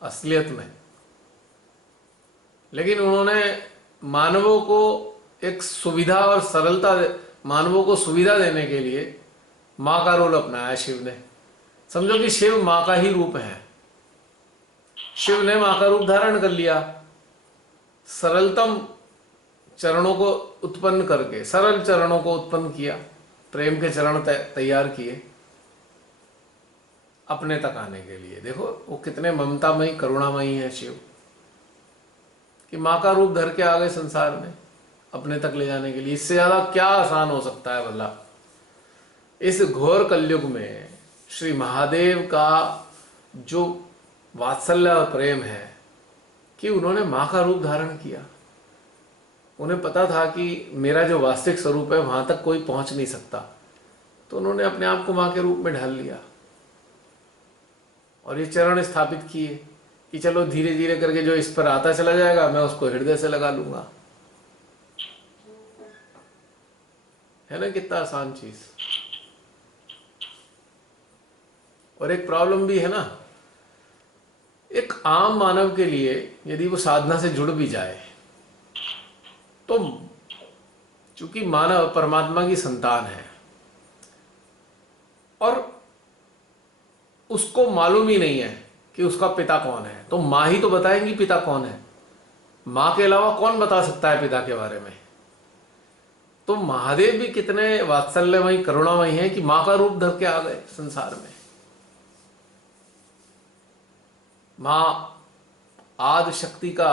असलियत में, लेकिन उन्होंने मानवों को एक सुविधा और सरलता, मानवों को सुविधा देने के लिए माँ का रोल अपनाया शिव ने। समझो कि शिव माँ का ही रूप है, शिव ने माँ का रूप धारण कर लिया, सरलतम चरणों को उत्पन्न करके, सरल चरणों को उत्पन्न किया, प्रेम के चरण तैयार किए अपने तक आने के लिए। देखो वो कितने ममतामयी करुणामयी है शिव, कि माँ का रूप धर के आ गए संसार में अपने तक ले जाने के लिए। इससे ज्यादा क्या आसान हो सकता है भला। इस घोर कलयुग में श्री महादेव का जो वात्सल्य और प्रेम है कि उन्होंने माँ का रूप धारण किया। उन्हें पता था कि मेरा जो वास्तविक स्वरूप है वहां तक कोई पहुंच नहीं सकता, तो उन्होंने अपने आप को माँ के रूप में ढाल लिया और ये चरण स्थापित किए कि चलो धीरे धीरे करके जो इस पर आता चला जाएगा मैं उसको हृदय से लगा लूंगा। है ना कितना आसान चीज। और एक प्रॉब्लम भी है ना, एक आम मानव के लिए यदि वो साधना से जुड़ भी जाए तो चूंकि मानव परमात्मा की संतान है और उसको मालूम ही नहीं है कि उसका पिता कौन है, तो माँ ही तो बताएंगी पिता कौन है। माँ के अलावा कौन बता सकता है पिता के बारे में। तो महादेव भी कितने वात्सल्यमयी करुणामयी हैं कि माँ का रूप धर के आ गए संसार में। माँ आदि शक्ति का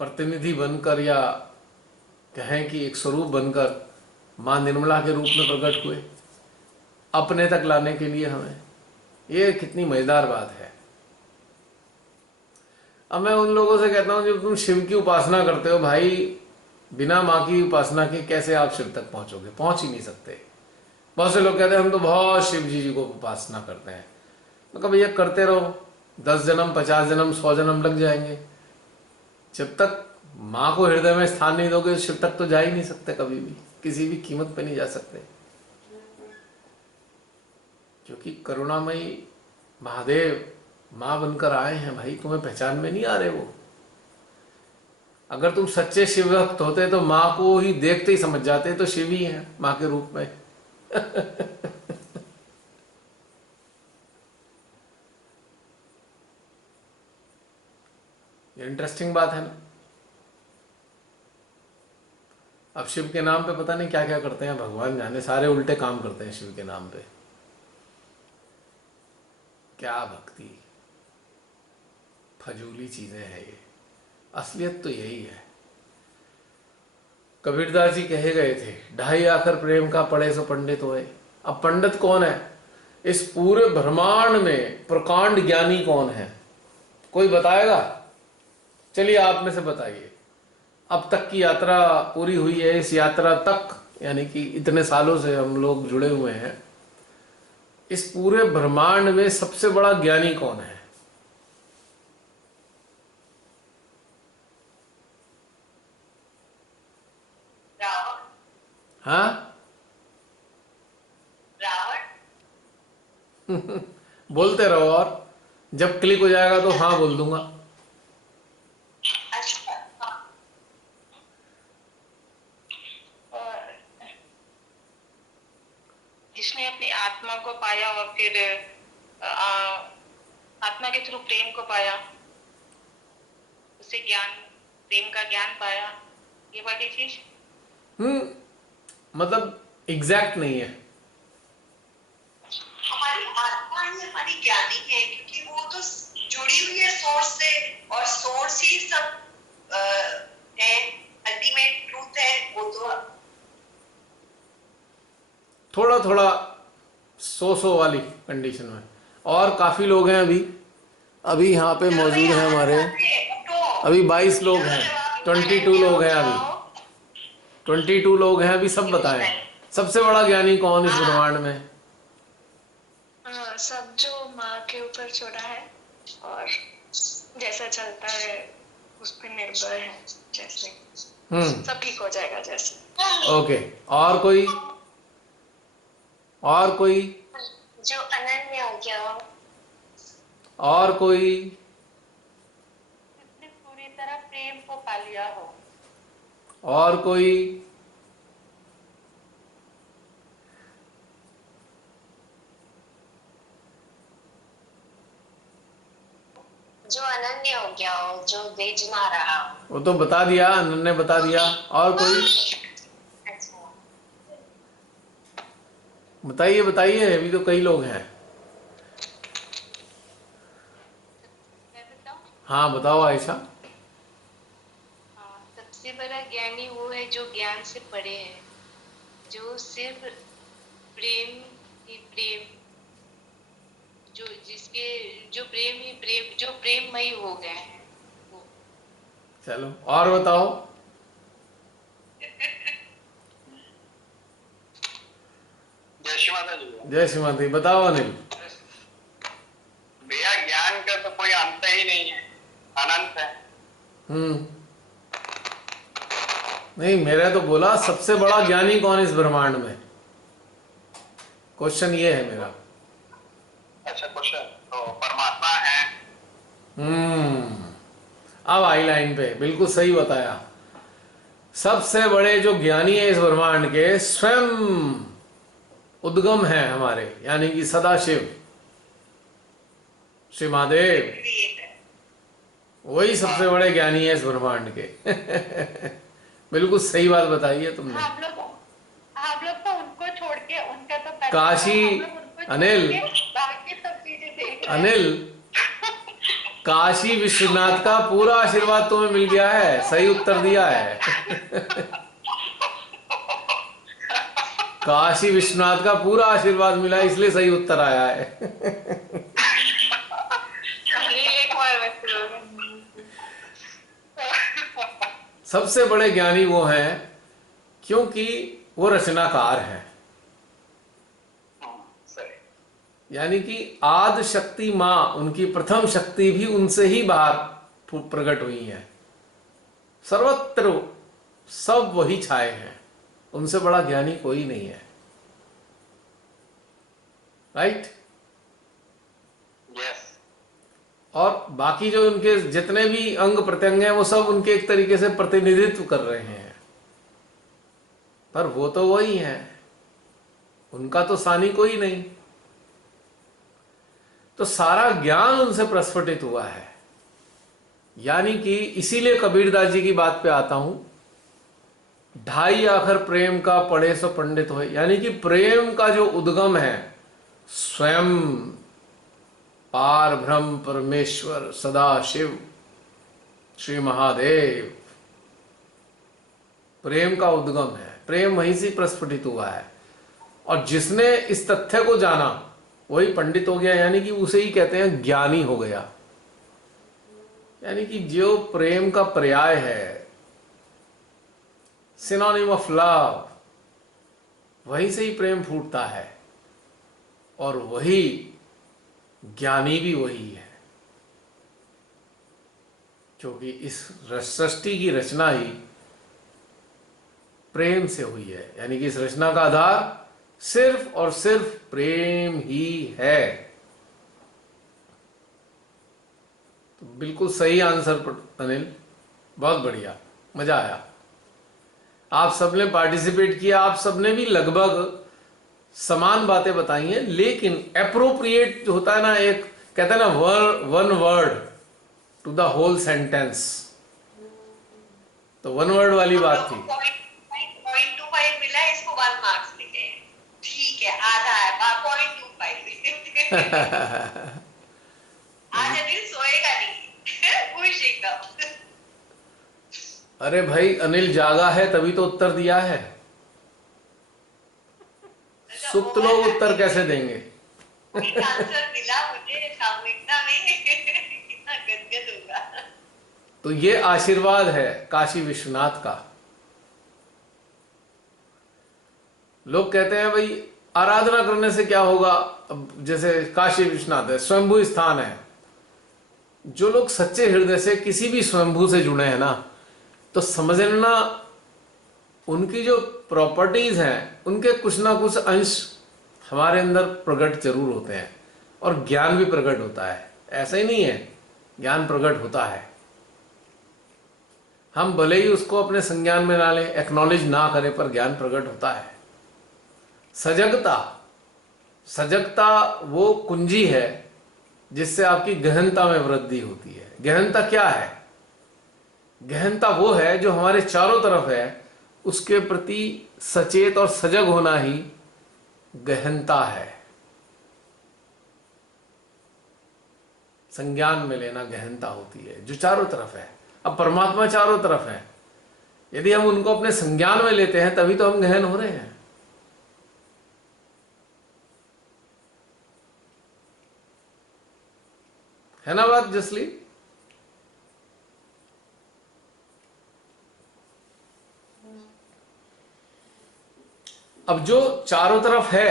प्रतिनिधि बनकर या कहें कि एक स्वरूप बनकर माँ निर्मला के रूप में प्रकट हुए अपने तक लाने के लिए हमें। ये कितनी मजेदार बात है। अब मैं उन लोगों से कहता हूं जब तुम शिव की उपासना करते हो भाई, बिना माँ की उपासना के कैसे आप शिव तक पहुंचोगे? पहुंच ही नहीं सकते। बहुत से लोग कहते हैं हम तो बहुत शिव जी को उपासना करते हैं। मैं कहा भैया करते रहो, 10 जन्म 50 जन्म 100 जन्म लग जाएंगे, जब तक माँ को हृदय में स्थान नहीं दोगे शिव तक तो जा ही नहीं सकते कभी भी, किसी भी कीमत पे नहीं जा सकते। क्योंकि करुणामयी महादेव माँ बनकर आए हैं भाई, तुम्हें पहचान में नहीं आ रहे वो। अगर तुम सच्चे शिव भक्त होते तो माँ को ही देखते ही समझ जाते तो शिव ही है माँ के रूप में। ये इंटरेस्टिंग बात है ना। अब शिव के नाम पे पता नहीं क्या क्या करते हैं, भगवान जाने, सारे उल्टे काम करते हैं शिव के नाम पे। क्या भक्ति, फजूली चीजें हैं ये। असलियत तो यही है। कबीरदास जी कहे गए थे, ढाई आखर प्रेम का पढ़े सो पंडित होए। अब पंडित कौन है? इस पूरे ब्रह्मांड में प्रकांड ज्ञानी कौन है? कोई बताएगा? चलिए आप में से बताइए। अब तक की यात्रा पूरी हुई है, इस यात्रा तक यानी कि इतने सालों से हम लोग जुड़े हुए हैं, इस पूरे ब्रह्मांड में सबसे बड़ा ज्ञानी कौन है? रावण। हाँ रावण। बोलते रहो और जब क्लिक हो जाएगा तो हाँ बोल दूंगा। अच्छा, हाँ। और जिसने अपनी आत्मा को पाया और फिर आत्मा के थ्रू प्रेम को पाया, उसे ज्ञान, प्रेम का ज्ञान पाया, ये वाली चीज। मतलब एग्जैक्ट नहीं है। हमारी आत्मा ही हमारी ज्ञानी है, क्योंकि वो तो जुड़ी हुई है सोर्स से, और सोर्स ही सब है, अल्टीमेट ट्रूथ है, वो तो थोड़ा थोड़ा सो वाली कंडीशन में। और काफी लोग हैं अभी अभी यहाँ पे चलो मौजूद भैया हैं आना हमारे। चाहते हैं तो अभी 22 लोग चलो हैं, जब आप 22 आएंगे लोग आप हैं अभी, बताओ 22 लोग हैं अभी। सब कि उस बताएं, टाइम सबसे बड़ा ज्ञानी कौन इस हाँ ब्रह्मांड में? हाँ सब जो माँ के ऊपर छोड़ा है और जैसा चलता है उस पर निर्भर है, जैसे सब ठीक हो जाएगा जैसे। ओके। और कोई? और कोई? जो अनन्य हो गया हो, और कोई? जिसने पूरी तरह प्रेम को पा लिया हो। और कोई? जो अनन्य हो गया हो, जो बेच ना रहा हो। वो तो बता दिया, अनन्या ने बता दिया। और कोई? अच्छा बताइए बताइए, अभी तो कई लोग हैं। मैं बताऊं? हाँ बताओ आयशा। हाँ, सबसे बड़ा ज्ञानी वो है जो ज्ञान से परे है, जो सिर्फ प्रेम ही प्रेम, जो जिसके जो प्रेम ही प्रेम, जो प्रेममय हो गए हैं वो। चलो और बताओ। जय श्री माता जी। जय श्रीमती। बताओ अनिल। भैया ज्ञान का तो कोई अंत ही नहीं है, अनंत है। नहीं, मेरा तो बोला सबसे बड़ा ज्ञानी कौन इस ब्रह्मांड में, क्वेश्चन ये है मेरा। अच्छा क्वेश्चन तो परमात्मा है। अब आई लाइन पे, बिल्कुल सही बताया। सबसे बड़े जो ज्ञानी है इस ब्रह्मांड के, स्वयं उद्गम है हमारे, यानी कि सदाशिव श्री महादेव, वही सबसे बड़े ज्ञानी है इस ब्रह्मांड के। बिल्कुल सही बात बताई है तुमने। हम लोग तो उनको छोड़ के, उनका तो पहले काशी हम लोग उनको छोड़ अनिल के बाकी सब चीजें देख रहे हैं। अनिल काशी विश्वनाथ का पूरा आशीर्वाद तुम्हें मिल गया है, सही उत्तर दिया है। काशी विश्वनाथ का पूरा आशीर्वाद मिला, इसलिए सही उत्तर आया है। एक बार सबसे बड़े ज्ञानी वो हैं क्योंकि वो रचनाकार हैं, यानी कि आदि शक्ति मां, उनकी प्रथम शक्ति भी उनसे ही बाहर प्रकट हुई है। सर्वत्र सब वही छाए हैं, उनसे बड़ा ज्ञानी कोई नहीं है। राइट? यस। और बाकी जो उनके जितने भी अंग प्रत्यंग हैं वो सब उनके एक तरीके से प्रतिनिधित्व कर रहे हैं, पर वो तो वही हैं, उनका तो सानी कोई नहीं। तो सारा ज्ञान उनसे प्रस्फुटित हुआ है, यानी कि इसीलिए कबीरदास जी की बात पे आता हूं, ढाई आखर प्रेम का पढ़े सो पंडित हो, यानी कि प्रेम का जो उद्गम है स्वयं पार ब्रह्म परमेश्वर सदाशिव श्री महादेव, प्रेम का उद्गम है, प्रेम वहीं से प्रस्फुटित हुआ है। और जिसने इस तथ्य को जाना वही पंडित हो गया, यानी कि उसे ही कहते हैं ज्ञानी हो गया। यानी कि जो प्रेम का पर्याय है, सिनोनिम ऑफ लव, वहीं से ही प्रेम फूटता है, और वही ज्ञानी भी वही है, क्योंकि इस सृष्टि की रचना ही प्रेम से हुई है, यानी कि इस रचना का आधार सिर्फ और सिर्फ प्रेम ही है। तो बिल्कुल सही आंसर अनिल, बहुत बढ़िया, मजा आया। आप सबने पार्टिसिपेट किया, आप सबने भी लगभग समान बातें बताई हैं, लेकिन एप्रोप्रिएट जो होता है ना, एक कहते हैं ना one word to the whole sentence, तो वन वर्ड वाली बात थी। 0.25 मिला है, इसको 1 मार्क्स मिले हैं। ठीक है, आधा है, 0.25। आज अनिल सोएगा नहीं। खुश एकदम। अरे भाई, अनिल जागा है तभी तो उत्तर दिया है। अच्छा, सुप्त ओवर लोग उत्तर हैप्पी कैसे देंगे? आंसर मिला मुझे सामूहिकता में। कितना गदगद होगा। तो ये आशीर्वाद है काशी विश्वनाथ का। लोग कहते हैं भाई आराधना करने से क्या होगा। अब जैसे काशी विश्वनाथ है, स्वयंभू स्थान है। जो लोग सच्चे हृदय से किसी भी स्वयंभू से जुड़े हैं ना, तो समझ लेना उनकी जो प्रॉपर्टीज हैं उनके कुछ ना कुछ अंश हमारे अंदर प्रकट जरूर होते हैं, और ज्ञान भी प्रकट होता है। ऐसा ही नहीं है, ज्ञान प्रकट होता है। हम भले ही उसको अपने संज्ञान में ना लें, एक्नॉलेज ना करें, पर ज्ञान प्रकट होता है। सजगता, सजगता वो कुंजी है जिससे आपकी गहनता में वृद्धि होती है। गहनता क्या है? गहनता वो है जो हमारे चारों तरफ है, उसके प्रति सचेत और सजग होना ही गहनता है। संज्ञान में लेना गहनता होती है, जो चारों तरफ है। अब परमात्मा चारों तरफ है, यदि हम उनको अपने संज्ञान में लेते हैं तभी तो हम गहन हो रहे हैं। है ना बात जसली? अब जो चारों तरफ है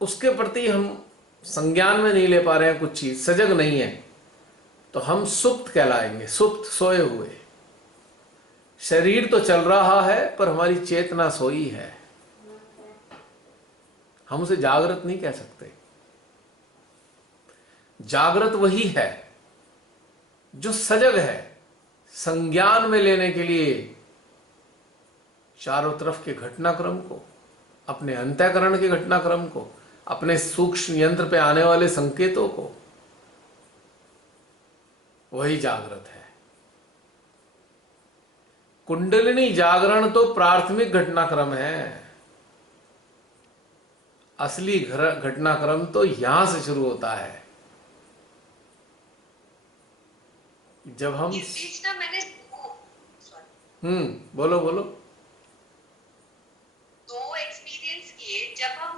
उसके प्रति हम संज्ञान में नहीं ले पा रहे हैं, कुछ चीज सजग नहीं है, तो हम सुप्त कहलाएंगे। सुप्त, सोए हुए। शरीर तो चल रहा है पर हमारी चेतना सोई है। हम उसे जागृत नहीं कह सकते। जागृत वही है जो सजग है, संज्ञान में लेने के लिए चारों तरफ के घटनाक्रम को, अपने अंतःकरण के घटनाक्रम को, अपने सूक्ष्म यंत्र पे आने वाले संकेतों को, वही जागृत है। कुंडलिनी जागरण तो प्राथमिक घटनाक्रम है। असली घटनाक्रम तो यहां से शुरू होता है, जब हम इस बीच ना मैंने बोलो बोलो। दो एक्सपीरियंस किए। जब हम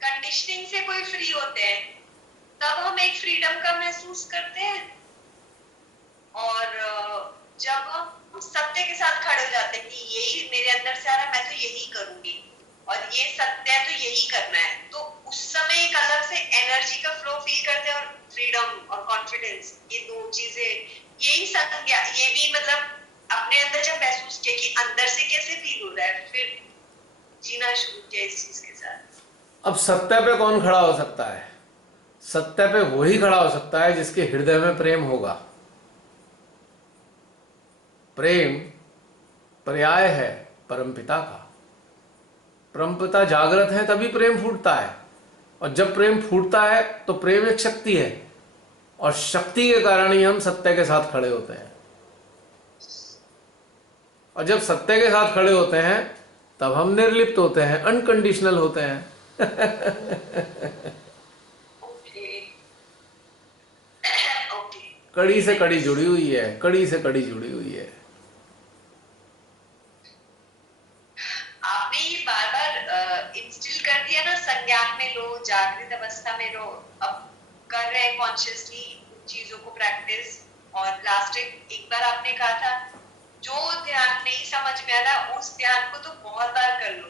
कंडीशनिंग से कोई फ्री होते हैं तब हम एक फ्रीडम का महसूस करते हैं, और जब हम सत्य के साथ खड़े हो जाते हैं कि यही मेरे अंदर से आ रहा है, मैं तो यही करूंगी और ये सत्य है तो यही करना है, तो उस समय एक अलग से एनर्जी का फ्लो फील करते हैं। और फ्रीडम और कॉन्फिडेंस, ये दो चीजें, यही संज्ञा, ये भी मतलब अपने अंदर जब महसूस किया कि अंदर से कैसे फील हो रहा है, फिर जीना शुरू किया इस चीज के साथ। अब सत्य पे कौन खड़ा हो सकता है? सत्य पे वही खड़ा हो सकता है जिसके हृदय में प्रेम होगा। प्रेम पर्याय है परमपिता का। परमपिता जागृत है तभी प्रेम फूटता है, और जब प्रेम फूटता है तो प्रेम एक शक्ति है, और शक्ति के कारण ही हम सत्य के साथ खड़े होते हैं। और जब सत्य के साथ खड़े होते हैं तब हम निर्लिप्त होते हैं, अनकंडीशनल होते हैं। कड़ी से कड़ी जुड़ी हुई है, कड़ी से कड़ी जुड़ी हुई है। आपने ये बार बार इंस्टिल कर दिया ना, संज्ञान में लो, जागृत अवस्था में लो। अब कर रहे हैं कॉन्शियसली चीजों को प्रैक्टिस। और लास्ट एक बार आपने कहा था जो ध्यान नहीं समझ में आ रहा उस ध्यान को तो बहुत बार कर लो,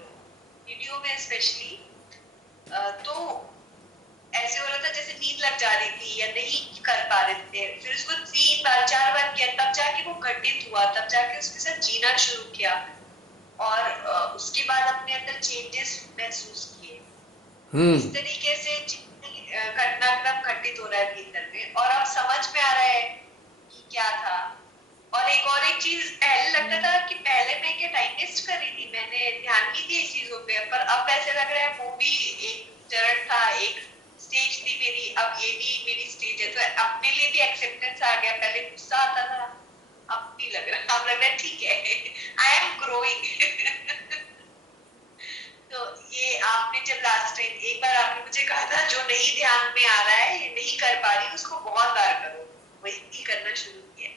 वीडियो में स्पेशली। तो ऐसे हो रहा था जैसे नींद लग जा रही थी या नहीं कर पा रहे थे, फिर उसको 3 बार 4 बार किया, तब जाके वो घटित हुआ, तब जाके उसके साथ जीना शुरू किया, और उसके बाद अपने अंदर चेंजेस महसूस किए। इस तरीके से घटनाक्रम घटित हो रहा है भीतर में, और अब समझ में आ रहा है कि क्या था। और एक चीज, पहले लगता था कि पहले मैं क्या टाइम वेस्ट कर रही थी, मैंने ध्यान नहीं दिया इस चीजों पे, पर अब ऐसे लग रहा है वो भी एक चरण था, एक स्टेज थी मेरी, अब ये भी मेरी स्टेज है। तो अपने लिए भी एक्सेप्टेंस आ गया। पहले गुस्सा आता था, अब नहीं लग रहा, अब लग रहा है ठीक है, आई एम ग्रोइंग। तो ये आपने जब लास्ट टाइम एक बार आपने मुझे कहा था जो नहीं ध्यान में आ रहा है, नहीं कर पा रही, उसको बहुत बार करो, वही करना शुरू किया।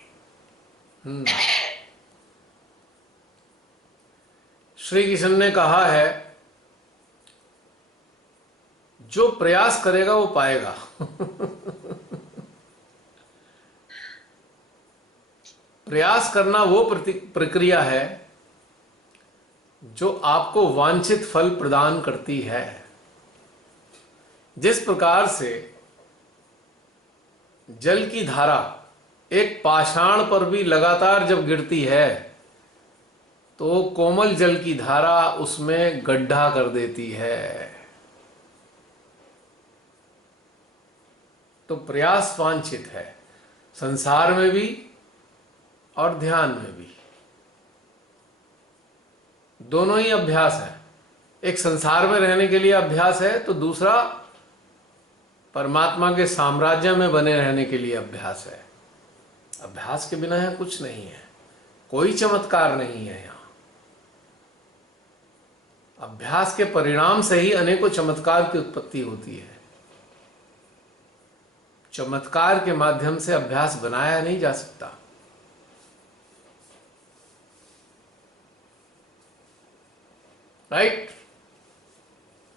श्री कृष्ण ने कहा है जो प्रयास करेगा वो पाएगा। प्रयास करना वो प्रक्रिया है जो आपको वांछित फल प्रदान करती है। जिस प्रकार से जल की धारा एक पाषाण पर भी लगातार जब गिरती है तो कोमल जल की धारा उसमें गड्ढा कर देती है। तो प्रयास वांछित है, संसार में भी और ध्यान में भी। दोनों ही अभ्यास है। एक संसार में रहने के लिए अभ्यास है तो दूसरा परमात्मा के साम्राज्य में बने रहने के लिए अभ्यास है। अभ्यास के बिना यहाँ कुछ नहीं है, कोई चमत्कार नहीं है। यहाँ अभ्यास के परिणाम से ही अनेकों चमत्कार की उत्पत्ति होती है। चमत्कार के माध्यम से अभ्यास बनाया नहीं जा सकता। Right?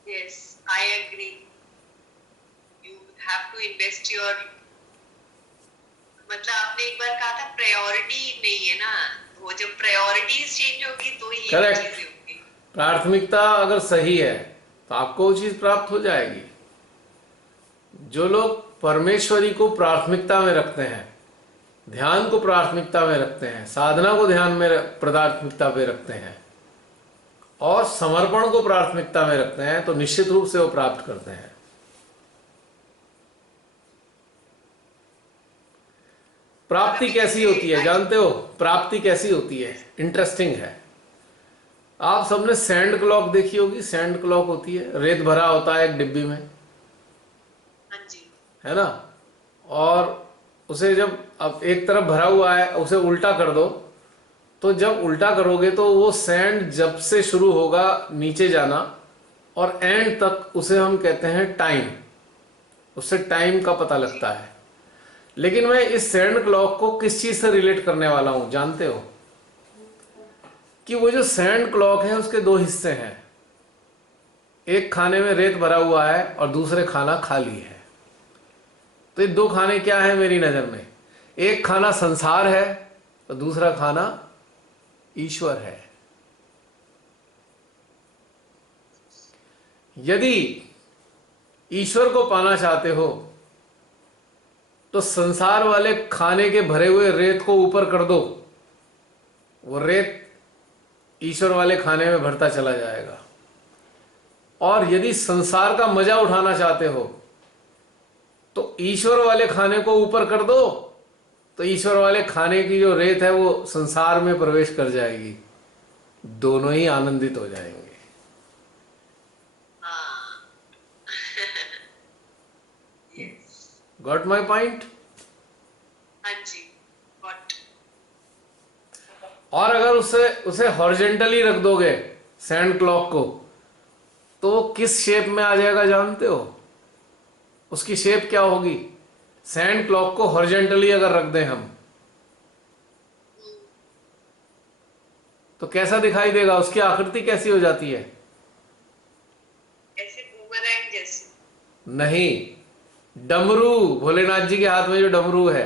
Yes, I agree. You have to invest your, मतलब आपने एक बार कहा था प्रायोरिटी नहीं है ना, वो जब प्रायोरिटीज चेंज होगी तो ही ये Correct. चीजें होंगी। प्राथमिकता अगर सही है तो आपको वो चीज प्राप्त हो जाएगी। जो लोग परमेश्वरी को प्राथमिकता में रखते हैं, ध्यान को प्राथमिकता में रखते हैं, साधना को ध्यान में प्राथमिकता पे रखते हैं और समर्पण को प्राथमिकता में रखते हैं तो निश्चित रूप से वो प्राप्त करते हैं। प्राप्ति कैसी होती है जानते हो? प्राप्ति कैसी होती है? इंटरेस्टिंग है। आप सबने सैंड क्लॉक देखी होगी। सैंड क्लॉक होती है, रेत भरा होता है एक डिब्बी में, हाँ जी। है ना? और उसे जब अब एक तरफ भरा हुआ है उसे उल्टा कर दो तो जब उल्टा करोगे तो वो सैंड जब से शुरू होगा नीचे जाना और एंड तक उसे हम कहते हैं टाइम। उससे टाइम का पता लगता है। लेकिन मैं इस सैंड क्लॉक को किस चीज से रिलेट करने वाला हूं जानते हो? कि वो जो सैंड क्लॉक है उसके दो हिस्से हैं। एक खाने में रेत भरा हुआ है और दूसरे खाना खाली है। तो ये दो खाने क्या है मेरी नजर में? एक खाना संसार है तो दूसरा खाना ईश्वर है। यदि ईश्वर को पाना चाहते हो तो संसार वाले खाने के भरे हुए रेत को ऊपर कर दो, वो रेत ईश्वर वाले खाने में भरता चला जाएगा। और यदि संसार का मजा उठाना चाहते हो तो ईश्वर वाले खाने को ऊपर कर दो तो ईश्वर वाले खाने की जो रेत है वो संसार में प्रवेश कर जाएगी। दोनों ही आनंदित हो जाएंगे। Got my point? हाँ जी, गॉट। और अगर उसे हॉरिजेंटली रख दोगे सैंड क्लॉक को तो किस शेप में आ जाएगा जानते हो? उसकी शेप क्या होगी? सैंड क्लॉक को हॉरिजेंटली अगर रख दें हम तो कैसा दिखाई देगा? उसकी आकृति कैसी हो जाती है? ऐसे बूमरैंग जैसे? नहीं, डमरू। भोलेनाथ जी के हाथ में जो डमरू है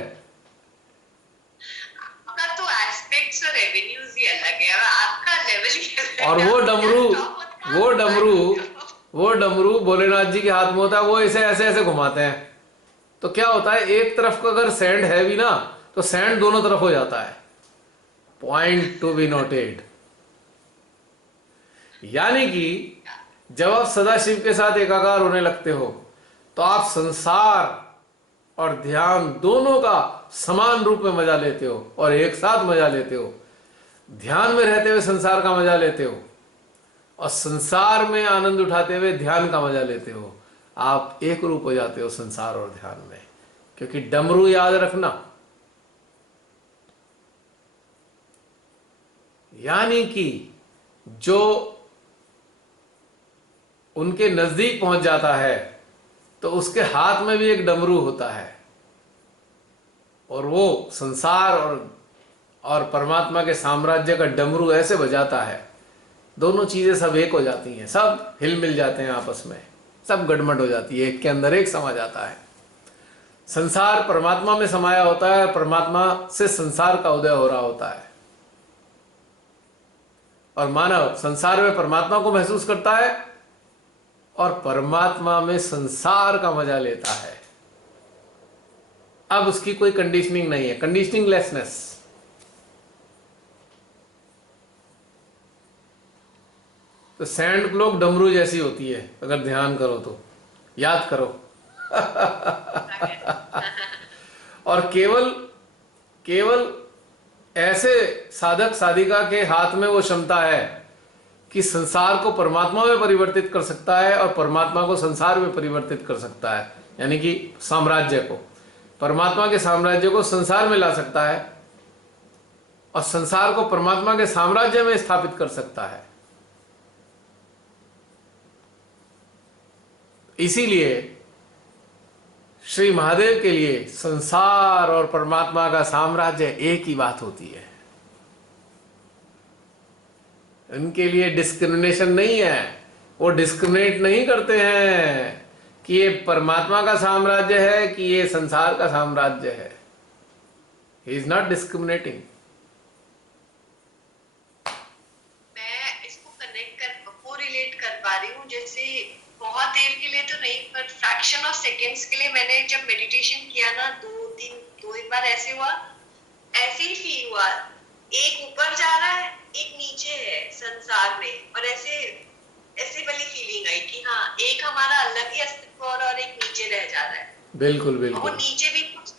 आपका तो एस्पेक्ट्स और रेवेन्यूज ही अलग है और आपका लेवल ही अलग है। और वो डमरू भोलेनाथ जी के हाथ में होता है। वो ऐसे ऐसे ऐसे घुमाते हैं तो क्या होता है? एक तरफ का अगर सैंड है भी ना तो सैंड दोनों तरफ हो जाता है। Point to be noted. यानी कि जब आप सदाशिव के साथ एकाकार होने लगते हो तो आप संसार और ध्यान दोनों का समान रूप में मजा लेते हो और एक साथ मजा लेते हो। ध्यान में रहते हुए संसार का मजा लेते हो और संसार में आनंद उठाते हुए ध्यान का मजा लेते हो। आप एक रूप हो जाते हो संसार और ध्यान में। क्योंकि डमरू याद रखना, यानी कि जो उनके नजदीक पहुंच जाता है तो उसके हाथ में भी एक डमरू होता है और वो संसार और और परमात्मा के साम्राज्य का डमरू ऐसे बजाता है, दोनों चीजें सब एक हो जाती हैं, सब हिल मिल जाते हैं आपस में, सब गड़मड़ हो जाती है, एक के अंदर एक समा जाता है। संसार परमात्मा में समाया होता है, परमात्मा से संसार का उदय हो रहा होता है, और मानव संसार में परमात्मा को महसूस करता है और परमात्मा में संसार का मजा लेता है। अब उसकी कोई कंडीशनिंग नहीं है, कंडीशनिंग लेसनेस। तो सैंड क्लॉक डमरू जैसी होती है, अगर ध्यान करो तो, याद करो। और केवल ऐसे साधक साधिका के हाथ में वो क्षमता है कि संसार को परमात्मा में परिवर्तित कर सकता है और परमात्मा को संसार में परिवर्तित कर सकता है, यानी कि साम्राज्य को, परमात्मा के साम्राज्य को संसार में ला सकता है और संसार को परमात्मा के साम्राज्य में स्थापित कर सकता है। इसीलिए श्री महादेव के लिए संसार और परमात्मा का साम्राज्य एक ही बात होती है। उनके लिए डिस्क्रिमिनेशन नहीं है, वो डिस्क्रिमिनेट नहीं करते हैं कि ये परमात्मा का साम्राज्य है कि ये संसार का साम्राज्य है। He is not discriminating. मैं इसको रिलेट कर पा रही हूँ, जैसे बहुत देर के लिए तो नहीं, पर फ्रैक्शन ऑफ सेकेंड्स के लिए मैंने जब मेडिटेशन किया ना, दो एक बार ऐसे हुआ, ऐसे ही फील हुआ, एक ऊपर जा रहा है, एक नीचे है संसार में, और ऐसे वाली फीलिंग आई कि हाँ, एक हमारा अलग ही अस्तित्व और एक नीचे रह जा रहा है। बिल्कुल वो बिल्कुल। नीचे भी कुछ